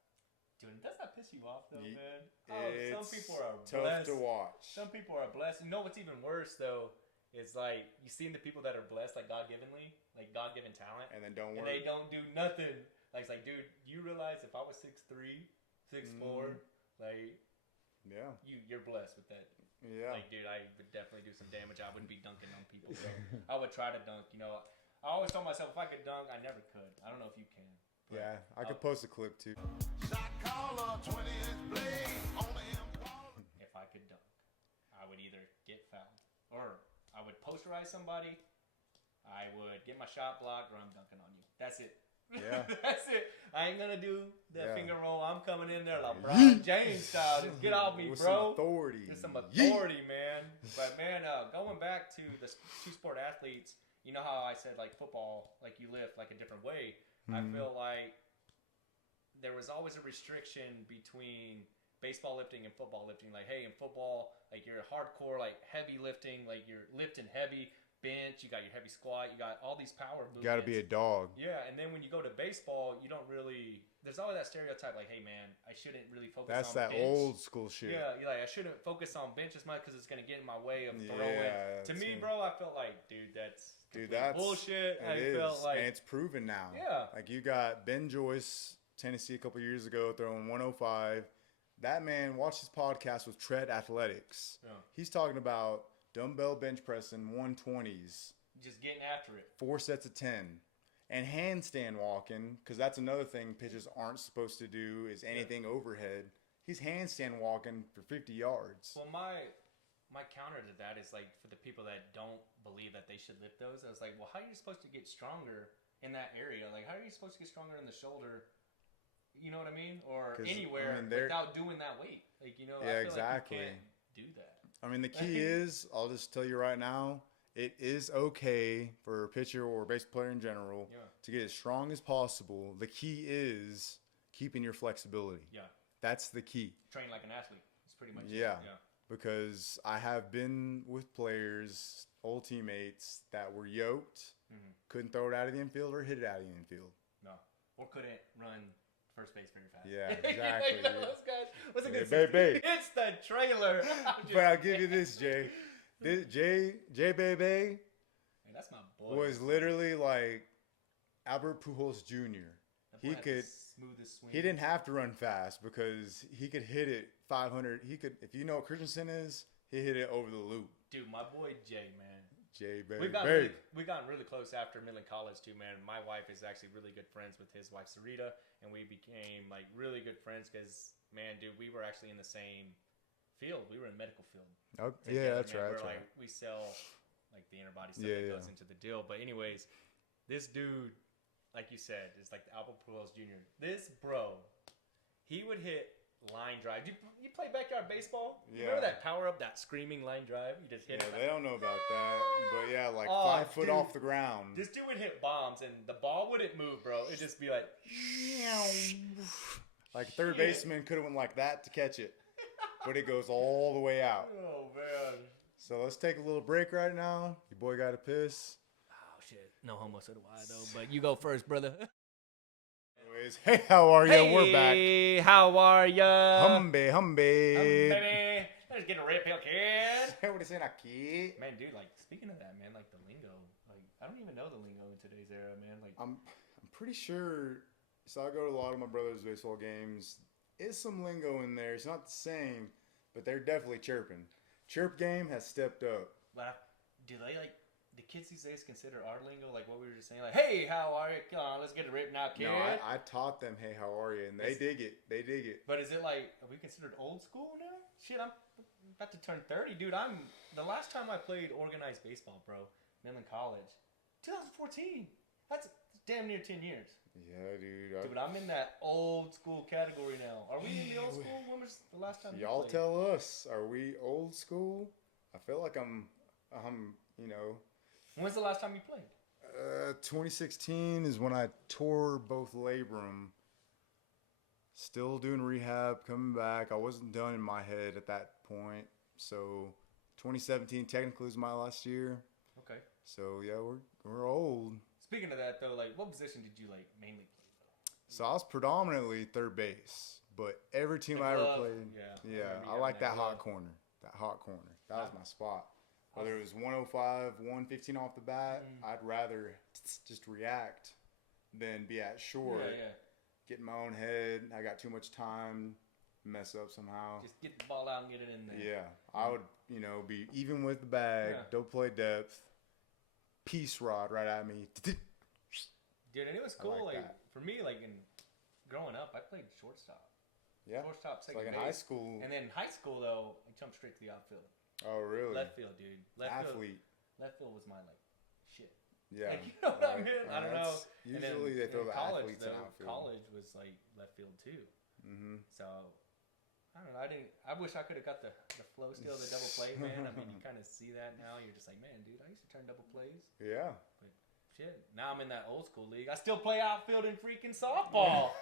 Dude, does that piss you off though, man? It's some people are tough blessed. to watch. Some people are blessed. You know what's even worse though is like you seen the people that are blessed like God-givenly, like God-given talent, And then don't and work. they don't do nothing. Like it's like, dude, you realize if I was 6'3", 6'4", like you're blessed with that. Yeah. Like, dude, I would definitely do some damage. I wouldn't be dunking on people. So I would try to dunk. You know, I always told myself if I could dunk, I never could. I don't know if you can. Yeah, I could post a clip too. Shot caller, 20-inch blade on the Impala. If I could dunk, I would either get fouled or I would posterize somebody. I would get my shot blocked, or I'm dunking on you. That's it. Yeah. That's it. I ain't gonna do that Yeah. finger roll. I'm coming in there LeBron James style. Just get off me, With bro. some authority. There's some authority, man. But man, going back to the two sport athletes, you know how I said like football, like you lift like a different way. I feel like there was always a restriction between baseball lifting and football lifting. Like, hey, in football, like you're hardcore, like heavy lifting, like you're lifting heavy, bench, you got your heavy squat, you got all these power movements. You got to be a dog. Yeah, and then when you go to baseball, you don't really. There's always that stereotype, like, hey man, I shouldn't really focus That's on that bench. old school shit. Yeah, you're like I shouldn't focus on bench as much because it's gonna get in my way of throwing. Yeah, To me, bro, I felt like, dude, that's bullshit. It felt like, and it's proven now. Yeah. Like you got Ben Joyce, Tennessee, a couple years ago, throwing 105. That man, watch his podcast with Tread Athletics. Yeah. He's talking about dumbbell bench pressing 120s, just getting after it. 4 sets of 10, and handstand walking, because that's another thing pitchers aren't supposed to do is anything overhead. He's handstand walking for 50 yards. Well, my counter to that is like for the people that don't believe that they should lift those. I was like, well, how are you supposed to get stronger in that area? Like, how are you supposed to get stronger in the shoulder? You know what I mean? Or 'Cause, anywhere I mean, without doing that weight. Like, you know, Yeah, I feel exactly. like you can't do that. I mean, the key is, I'll just tell you right now, it is okay for a pitcher or a baseball player in general to get as strong as possible. The key is keeping your flexibility. Yeah. That's the key. Train like an athlete. It's pretty much Yeah. it. Yeah. Because I have been with players, old teammates, that were yoked, couldn't throw it out of the infield or hit it out of the infield. No. Or couldn't run first base very fast. Yeah, exactly. Like those guys. What's a good baby. It's the trailer. But I'll give you this, Jay. Jay Bebe Man, that's my boy. was literally like Albert Pujols Jr. He could. Smoothest swing. He didn't have to run fast because he could hit it 500. He could, if you know what Christensen is, he hit it over the loop. Dude, my boy Jay, man. Jay, baby. We got really close after Midland College too, man. My wife is actually really good friends with his wife Sarita, and we became like really good friends because, man, dude, we were actually in the same field. We were in medical field. Oh, together, yeah, that's man. right. We're That's like right. we sell like the interbody stuff Yeah, that yeah. goes into the deal. But anyways, this dude, like you said, is like the Albert Pujols Jr. This bro, he would hit line drive. You play backyard baseball? You remember Yeah. that power up, that screaming line drive? You just hit Yeah, it. they don't know about that. But yeah, like Oh, 5 foot dude. off the ground. This dude would hit bombs, and the ball wouldn't move, bro. It'd just be like, Like third Shit. baseman could have went like that to catch it. But it goes all the way out. oh man. So let's take a little break right now. Your boy got to piss. Oh shit. No homo so do I though. But you go first, brother. Anyways, hey, how are you? We're back. Hey, how are ya? Humbe. Baby. Let's get a red pill, kid. What is it, aquí? Man, dude, like speaking of that, man, like the lingo, like I don't even know the lingo in today's era, man. Like I'm pretty sure. So I go to a lot of my brother's baseball games. Is some lingo in there. It's not the same, but they're definitely chirping. Chirp game has stepped up. But do they like the kids these days consider our lingo like what we were just saying? Like, hey, how are you? Come on, let's get it ripped now, kid. No, I taught them, hey, how are you? And they dig it. They dig it. But is it like, are we considered old school now? Shit, I'm about to turn 30, dude. The last time I played organized baseball, bro, Midland College, 2014. That's damn near 10 years. Yeah, dude. Dude, I'm in that old school category now. Are we in the old school? When was the last time you Y'all played? tell us, are we old school? I feel like I'm, you know. When's the last time you played? 2016 is when I tore both labrum. Still doing rehab, coming back. I wasn't done in my head at that point. So 2017 technically was my last year. Okay. So yeah, we're old. Speaking of that though, like what position did you like mainly play though? So I was predominantly third base, but every team The I ever glove, played, yeah, I like that hot glove. corner. That hot corner. That was Yeah. my spot. Whether it was 105, 115 off the bat, I'd rather just react than be at short, get in my own head. I got too much time, mess up somehow. Just get the ball out and get it in there. Yeah, I would, be even with the bag, don't play depth, piece rod right at me. Dude, and it was cool. like Like that. for me, like in growing up, I played shortstop. Yeah, Shortstop, it's second like in base. high school. And then high school though, I jumped straight to the outfield. Oh, really? Left field, dude. Athlete. Left field was my shit. Yeah. Like, you know what I mean? I don't know. Usually they throw the college, athletes in outfield. College was like left field too. Mm-hmm. So I don't know. I wish I could have got the flow steal, the double play, man. I mean, you kind of see that now. You're just like, man, dude, I used to turn double plays. Yeah. But shit, now I'm in that old school league. I still play outfield in freaking softball.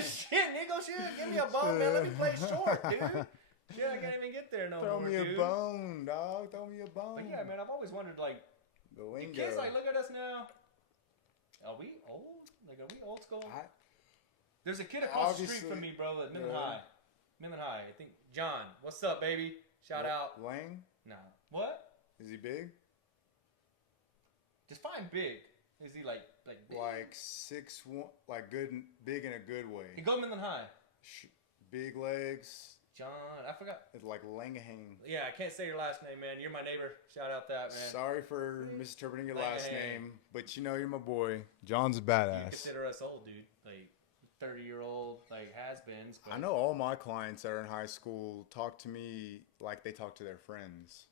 Shit, Nico, shit, give me a bone, man. Let me play short, dude. Shit, I can't even get there no Throw more, me dude. a bone, dog. Throw me a bone. But yeah, man, I've always wondered, like, The you lingo. kids, like, look at us now. Are we old? Like, are we old school? There's a kid across the street from me, bro, at Midland High. Midland High, I think. John, what's up, baby? Shout out. Lang? Nah. What? Is he big? Just find big. Is he like big? Like 6'1", like good, big in a good way. He go to Midland High. Big legs. John, I forgot. It's like Langahang. Yeah, I can't say your last name, man. You're my neighbor. Shout out that, man. Sorry for misinterpreting your last Langahang. name, but you're my boy. John's a You badass. consider us old, dude. Like 30-year-old, like has-beens. But I know all my clients that are in high school talk to me like they talk to their friends.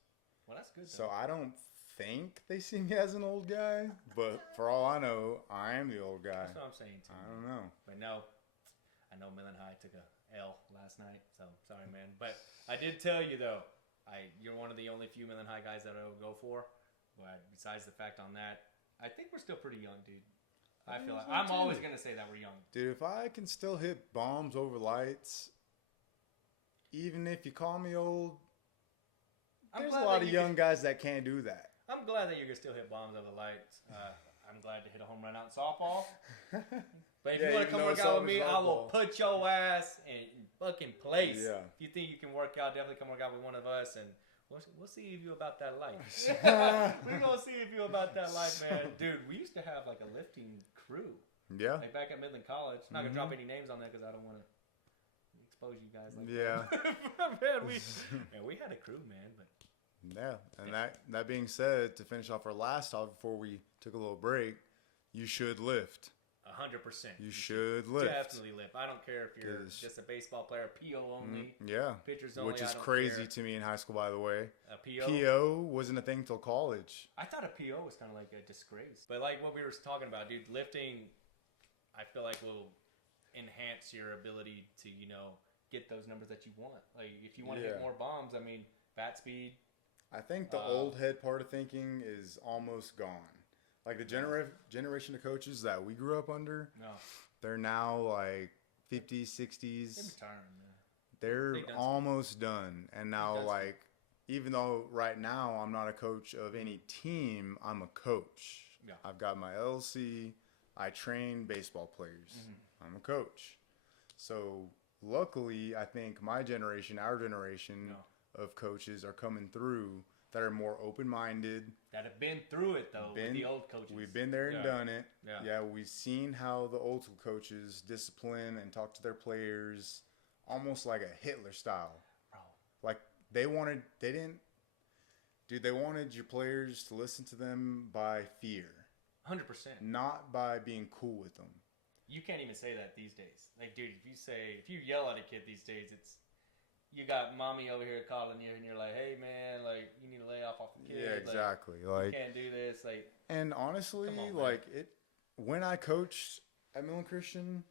Well, that's good. So I don't think they see me as an old guy, but for all I know, I am the old guy. That's what I'm saying too. I don't know. But no, I know Midland High took a L last night, so sorry, man. But I did tell you though, you're one of the only few Midland High guys that I would go for. But besides the fact on that, I think we're still pretty young, dude. I feel like I'm always gonna say that we're young. Dude, if I can still hit bombs over lights, even if you call me old, there's a lot of young guys that can't do that. I'm glad that you can still hit bombs over the lights. I'm glad to hit a home run out in softball. But if you want to come work out with me, I will put your ass in fucking place. Yeah. If you think you can work out, definitely come work out with one of us, and we'll see if you about that life. We're gonna see if you about that life, man. Dude, we used to have like a lifting crew. Yeah. Like back at Midland College. Not gonna drop any names on that because I don't want to expose you guys. Like Yeah. that. Man, we had a crew, man. But Yeah, and that being said, to finish off our last topic before we took a little break, you should lift. 100%. You should lift. Definitely lift. I don't care if you're 'Cause- just a baseball player, PO only, Yeah. pitchers only. Which I is don't crazy care. to me in high school, by the way. A PO. PO wasn't a thing till college. I thought a PO was kind of like a disgrace. But like what we were talking about, dude, lifting, I feel like will enhance your ability to, get those numbers that you want. Like if you want to hit Yeah. more bombs, I mean, bat speed. I think the old head part of thinking is almost gone. Like the generation of coaches that we grew up under, No. they're now like 50s, They're 60s. retiring, man. They're They done almost done. And now, done like, even though right now I'm not a coach of any team, I'm a coach. Yeah. I've got my LLC. I train baseball players. I'm a coach. So luckily, I think my generation, our generation of coaches are coming through that are more open-minded. That have been through it, though, with the old coaches. We've been there and done it. Yeah. We've seen how the old school coaches discipline and talk to their players almost like a Hitler style. Bro. Like they wanted your players to listen to them by fear, 100%. not by being cool with them. You can't even say that these days. Like, dude, if you yell at a kid these days, you got mommy over here calling you, and you're like, hey, man, like, you need to lay off the kid. Yeah, exactly. Like, you can't do this. Like, and honestly, Come on, like when I coached at Millen Christian,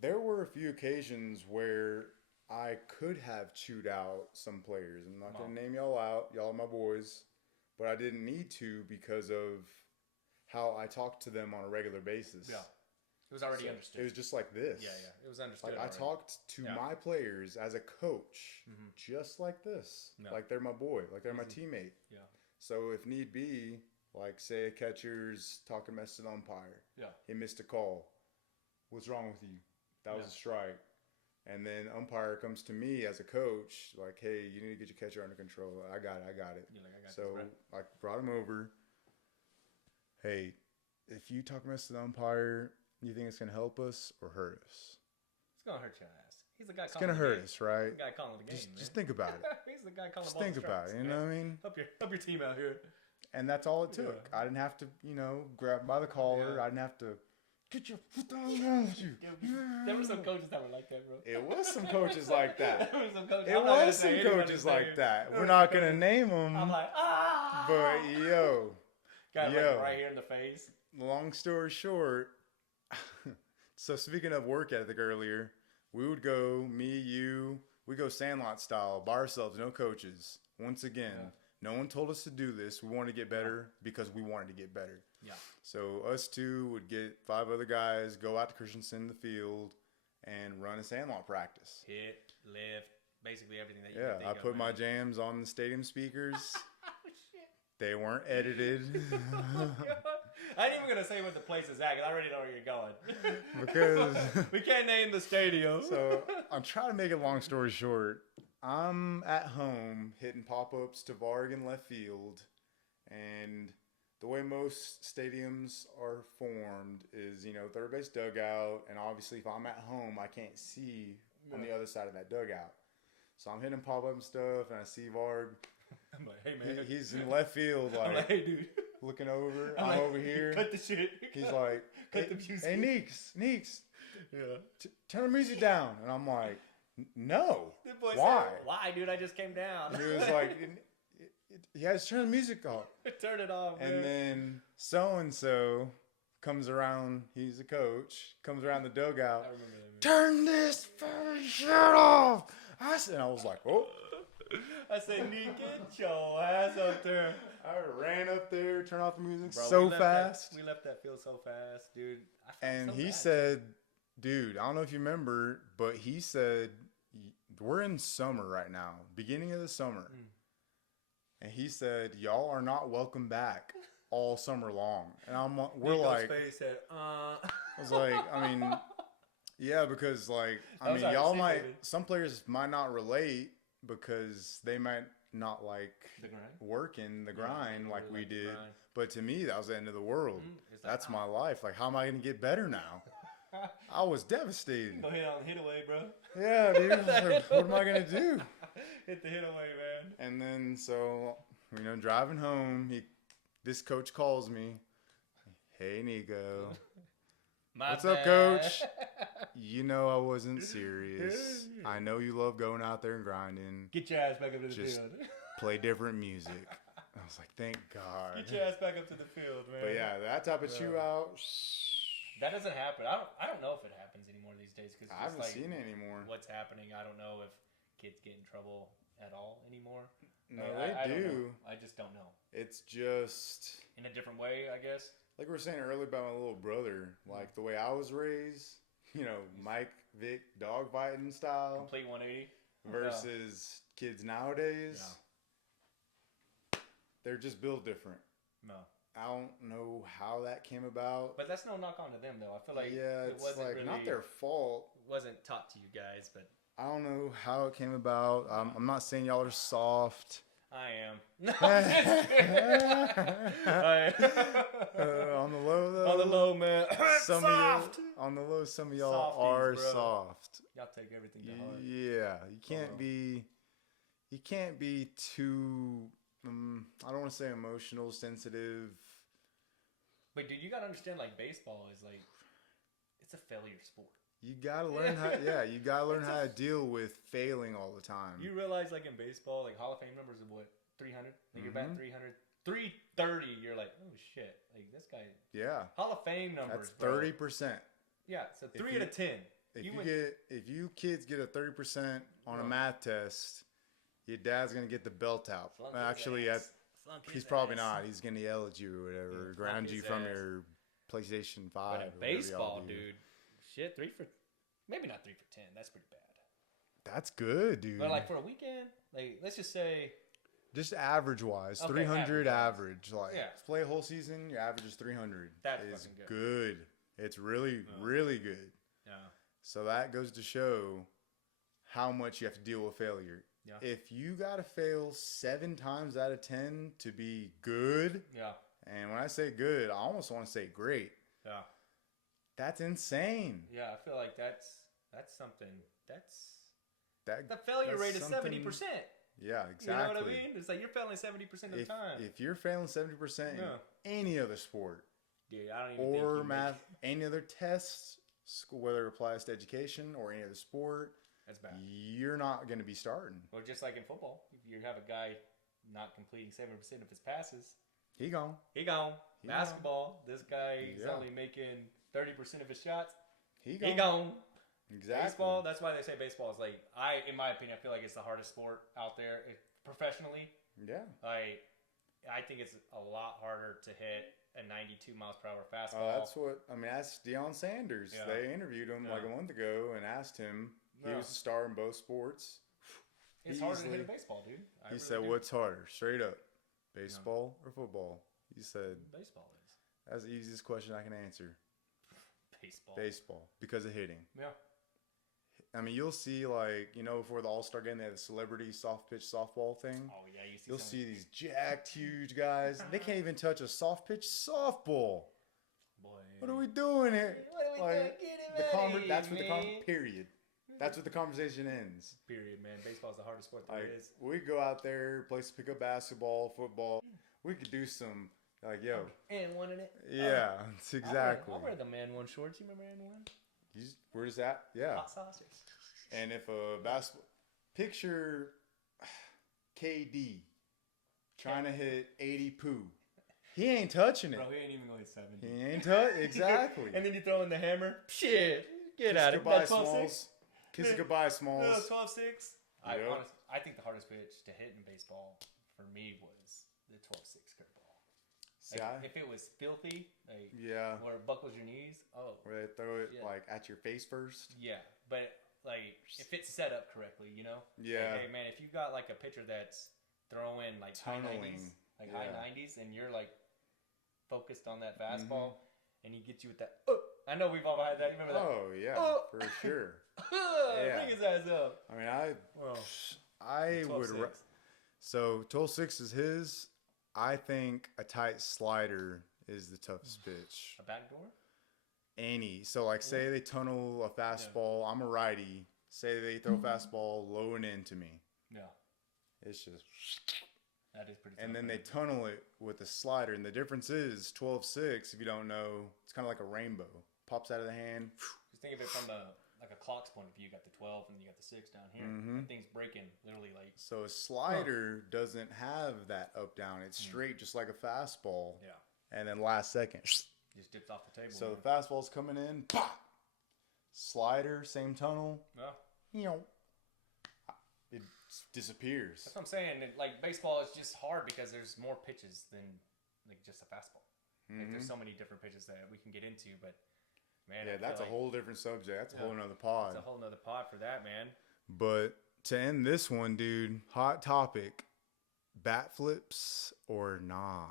there were a few occasions where I could have chewed out some players. I'm not going to name y'all out. Y'all are my boys. But I didn't need to because of how I talked to them on a regular basis. yeah. It was already understood. It was just like this. Yeah. It was understood. Like I already. talked to my players as a coach just like this. Yeah. Like they're my boy. Like they're my teammate. Yeah. So if need be, like say a catcher's talking mess to the umpire. Yeah. He missed a call. what's wrong with you? That was a strike. And then umpire comes to me as a coach, like, hey, you need to get your catcher under control. I got it. You're like, I got So this, bro. I brought him over. Hey, if you talk mess to the umpire, you think it's going to help us or hurt us? It's gonna hurt your ass. He's the guy. It's going to hurt us, right? He's the guy calling the game. Just think about it. He's the guy calling Just the ball. think about it. You know what I mean? Help your team out here. And that's all it took. I didn't have to, grab him by the collar. I didn't have to get your foot down with you. There were some coaches that were like that, bro. It was some coaches like that. There were some coaches. It was some coaches like that. We're not going to name them. I'm like, ah! But, Got it yo. right here in the face. Long story short, so speaking of work ethic earlier, we would go, me, you, we go Sandlot style by ourselves, no coaches. Once again, no one told us to do this. We wanted to get better because we wanted to get better. Yeah. So us two would get 5 other guys, go out to Christensen in the field, and run a Sandlot practice. Hit, lift, basically everything that you can think I of, put my man. jams on the stadium speakers. Shit. They weren't edited. I ain't even going to say what the place is at because I already know where you're going. Because we can't name the stadium. So I'm trying to make a long story short. I'm at home hitting pop-ups to Varg in left field, and the way most stadiums are formed is, third base dugout, and obviously if I'm at home, I can't see on the other side of that dugout. So I'm hitting pop-up and stuff, and I see Varg. I'm like, hey, man. He's in left field, I'm like, hey, dude. looking over. I'm I'm like, over here. Cut the shit. He's like, Cut the music. Hey, Neeks. Yeah. Turn the music down. And I'm like, no. The boy Why? Said, why, dude? I just came down. He was like, he has to turn the music off. Turn it off, man. And then so-and-so comes around. He's a coach. Comes around the dugout. I remember that, man. Turn this fucking shit off. I was like, oh. I said, Nick, get your ass up there. I ran up there, turned off the music Bro, so we left fast. We left that field so fast, dude. I felt And so he bad. said, dude, I don't know if you remember, but he said, we're in summer right now, beginning of the summer. And he said, y'all are not welcome back all summer long. And we're Nico's like, face said, I was like, I mean, yeah, because like, That was hard to y'all see, might, baby. some players might not relate because they might not like the grind. working the grind like we like the did. grind. But to me, that was the end of the world. It's like, That's my life. Like, how am I going to get better now? I was devastated. Go ahead on the hit away, bro. Yeah, dude. I was like, what am I going to do? Hit the hit away, man. And then, so, driving home, this coach calls me. Hey, Nico. My What's up, bad. coach? I wasn't serious. I know you love going out there and grinding. Get your ass back up to the Just field. play different music. I was like, thank God. Get your ass back up to the field, man. But yeah, that type of chew out, That doesn't happen. I don't know if it happens anymore these days because I haven't seen it anymore. What's happening? I don't know if kids get in trouble at all anymore. No, I they don't do. know. I just don't know. It's just In a different way, I guess. like we were saying earlier about my little brother. Like the way I was raised, Mike Vick dog fighting style Complete 180. versus kids nowadays. They're just built different. No. I don't know how that came about. But that's no knock on to them, though. I feel like Yeah, it it's wasn't like really, not their fault. wasn't taught to you guys, but I don't know how it came about. I'm not saying y'all are soft. I am. No, I'm just kidding. I am. On the low though. On the low, man. Some Soft. on the low, some of y'all Softies, are bro. soft. Y'all take everything to heart. Yeah, you can't be too. I don't want to say emotional, sensitive. But dude, you gotta understand, like baseball is like, it's a failure sport. You gotta learn how. Yeah, you gotta learn how to deal with failing all the time. You realize, like in baseball, like Hall of Fame numbers of what 300. Like you're batting 300, 330. You're like, oh shit, like this guy. Yeah, Hall of Fame numbers. that's bro. 30%. Yeah, so If 3 you- out of 10. If you kids get a 30% on a math test, your dad's gonna get the belt out. Flunk his Actually, ass. Flunk he's his probably ass. not. He's gonna yell at you or whatever, Yeah, ground flunk you his from ass. your PlayStation 5. But or in whatever y'all baseball, do. dude, shit, maybe not 3 for 10. That's pretty bad. That's good, dude. But like for a weekend, like let's just say, just average wise, Okay, 300 average-wise. average. Like Yeah. play a whole season, your average is 300. That's is fucking good. It's really, really good. So that goes to show how much you have to deal with failure. Yeah. If you got to fail 7 times out of 10 to be good, Yeah. and when I say good, I almost want to say great. Yeah. That's insane. Yeah. I feel like that's something. That The failure that's rate is something- 70%. Yeah, exactly. You know what I mean? It's like you're failing 70% of the time. If you're failing 70% in any other sport Dude, I don't even or think math, any other tests, school, whether it applies to education or any other sport, that's bad. you're not going to be starting. Well, just like in football, if you have a guy not completing 70% of his passes, He gone. he gone. He Basketball, this guy is Yeah. only making 30% of his shots. He He gone. gone. Exactly. Baseball, that's why they say baseball is like, in my opinion, I feel like it's the hardest sport out there professionally. Yeah. Like, I think it's a lot harder to hit a 92 miles per hour Oh, fastball. that's what I mean. That's Deion Sanders. Yeah. They interviewed him like a month ago and asked him. He Yeah. was a star in both sports. It's harder to hit a baseball, dude. I He really said, do. "What's harder, straight up, baseball or football?" He said, Baseball is. "That's the easiest question I can answer. Baseball. Baseball, because of hitting." Yeah. I mean, you'll see before the All-Star game, they have the celebrity soft pitch softball thing. Oh, yeah. You'll see these jacked, huge guys. They can't even touch a soft pitch softball. Boy. What are we doing here? What are we Like, doing? Get the him conver- ready, that's what the man. period. That's what the conversation ends. Period, man. Baseball's the hardest sport there Like, is. we go out there, play some pickup basketball, football. We could do some, yo. And one in it. Yeah, it's exactly. I'll wear the man one shorts. You remember man one? Where is that? Yeah. Hot sauces. And if a basketball, picture KD trying to hit 80 poo. He ain't touching it. Bro, he ain't even going 70. He ain't exactly. And then you throw in the hammer. Shit. Get Kiss out of goodbye, it. 12-6. Smalls. Kiss it goodbye, Smalls. No, 12-6. Yep. I think the hardest pitch to hit in baseball for me was the 12-6 curveball. See, Like, if it was filthy, yeah, where it buckles your knees, where they throw it Yeah. at your face first. yeah. But if it's set up correctly, Yeah. Like, hey man, if you got like a pitcher that's throwing like Tunneling. high Yeah. 90s, and you're like focused on that fastball, Mm-hmm. and he gets you with that. I know we've all had that. You remember that? Oh yeah, Oh. for sure. Bring his ass up. I mean, Well, I would. 12-6. So 12-6 is his. I think a tight slider is the toughest pitch. A backdoor? So say they tunnel a fastball. I'm a righty. Say they throw a fastball low and into me. Yeah. It's just. That is pretty tough. And then they tunnel it with a slider. And the difference is 12-6, if you don't know, it's kind of like a rainbow. Pops out of the hand. Just think of it from a clock's point of view. You got the 12 and you got the 6 down here. Mm-hmm. That thing's breaking literally like. So a slider doesn't have that up down. It's straight, just like a fastball. Yeah. And then last second. Just dips off the table. So the fastball's coming in. Pop! Slider, same tunnel. Yeah. It disappears. That's what I'm saying. Baseball is just hard because there's more pitches than just a fastball. Like, there's so many different pitches that we can get into, but man, Yeah, I feel that's a like whole different subject. That's a Yeah. whole nother pod. It's a whole nother pod for that, man. But to end this one, dude, hot topic. Bat flips or nah?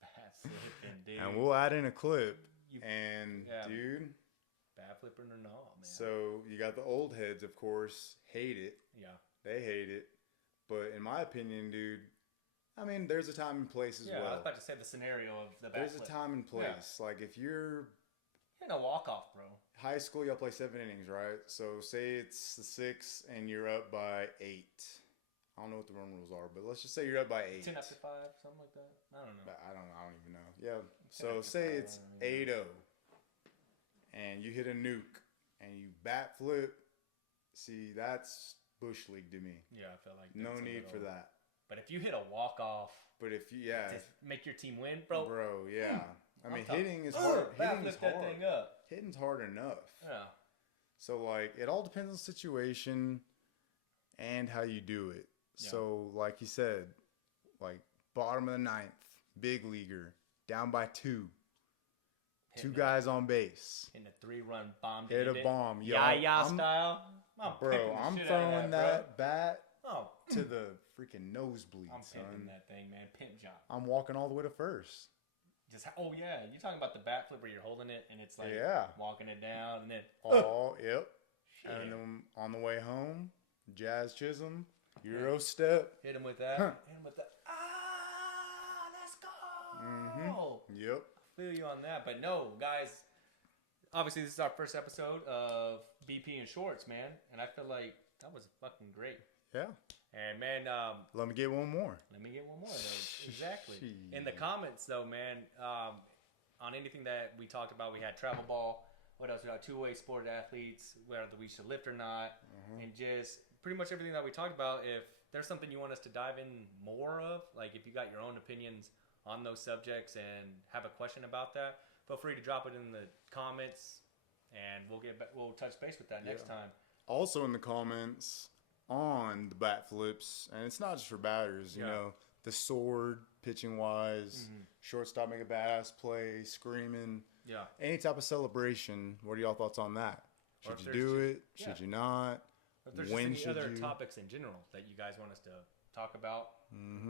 Bat flipping, dude. And we'll add in a clip. You- And yeah. dude, Bat flipping or no, man. so you got the old heads, of course, hate it. Yeah. They hate it. But in my opinion, dude, I mean, there's a time and place as Yeah, I was well. about to say the scenario of the bat There's flip. a time and place. Like if you're You're in a walk-off, bro. high school, y'all play 7 innings, right? So say it's the 6th and you're up by 8. I don't know what the run rules are, but let's just say you're up by 8. 10 after 5, something like that. I don't know. But I don't even know. Yeah. 10 So after say 5, it's I don't even 8-0 and you hit a nuke and you bat flip. See, that's bush league to me. Yeah, I feel like No that's a need for little- that. But if you hit a walk-off But if you, to make your team win, bro, bro, yeah. I mean, I'm tough. hitting is hard. bat Hitting's flip that hard. thing up. Hitting's hard enough. Yeah. So, like, it all depends on the situation and how you do it. Yeah. So, like you said, like, bottom of the 9th, big leaguer, down by 2. Hitting 2 guys on base. Hitting a 3-run bomb. to Hit end a it. bomb. Yo, Yeah, I'm- style. I'm Bro, picking the I'm shit out of throwing bro. that bat Oh, to the freaking nosebleed, I'm pimping son. that thing, man. Pimp job. I'm walking all the way to first. just oh yeah, you're talking about the bat flip where you're holding it and it's like Yeah. walking it down and then Oh, yep. shit. And then on the way home, Jazz Chisholm, Euro step. Hit him with that. Hit him with that. Ah, let's go. Mm-hmm. Yep. Feel you on that, but no, guys. Obviously, this is our first episode of BP and Shorts, man, and I feel like that was fucking great. Yeah. And man, Let me get one more. let me get one more though. Exactly. Shit. In the comments though, man, on anything that we talked about, we had travel ball. What else? We got two-way sport athletes, whether we should lift or not, and just pretty much everything that we talked about. If there's something you want us to dive in more of, like if you got your own opinions on those subjects and have a question about that, feel free to drop it in the comments, and we'll touch base with that next time. Also in the comments on the bat flips, and it's not just for batters, you Yeah. know, the sword, pitching wise, shortstop make a badass play, screaming, Yeah. any type of celebration. What are y'all thoughts on that? Or Should if you there's do just- it? Should you not? If there's When just any should other you? topics in general that you guys want us to talk about,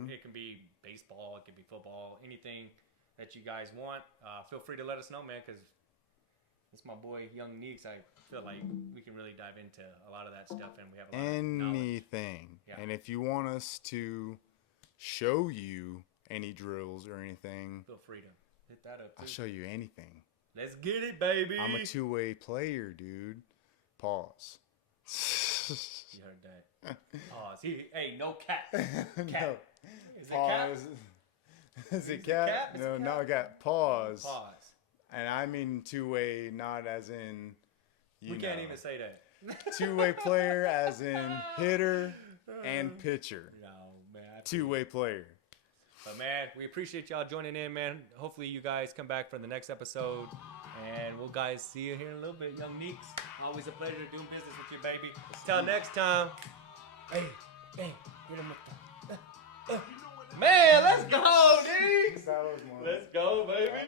it can be baseball, it can be football, anything that you guys want. Feel free to let us know, man, because it's my boy Young Neeks. I feel like we can really dive into a lot of that stuff, and we have a lot of knowledge. Anything. Yeah. And if you want us to show you any drills or anything, Feel free to hit that up I'll too. show you anything. Let's get it, baby. I'm a two-way player, dude. Pause. You heard that? Pause. Hey, no cap. No. Cap. Is it cap? Pause. Is it cap? cap? Is No, it no, cap? I got pause. Pause. And I mean two-way, not as in, We can't even say that. two-way player as in hitter and pitcher. No, man. Two-way player. But man, we appreciate y'all joining in, man. Hopefully you guys come back for the next episode. And we'll guys see you here in a little bit. Young Neeks, always a pleasure doing business with you, baby. Till next time. Hey, hit him with the... Man, let's go!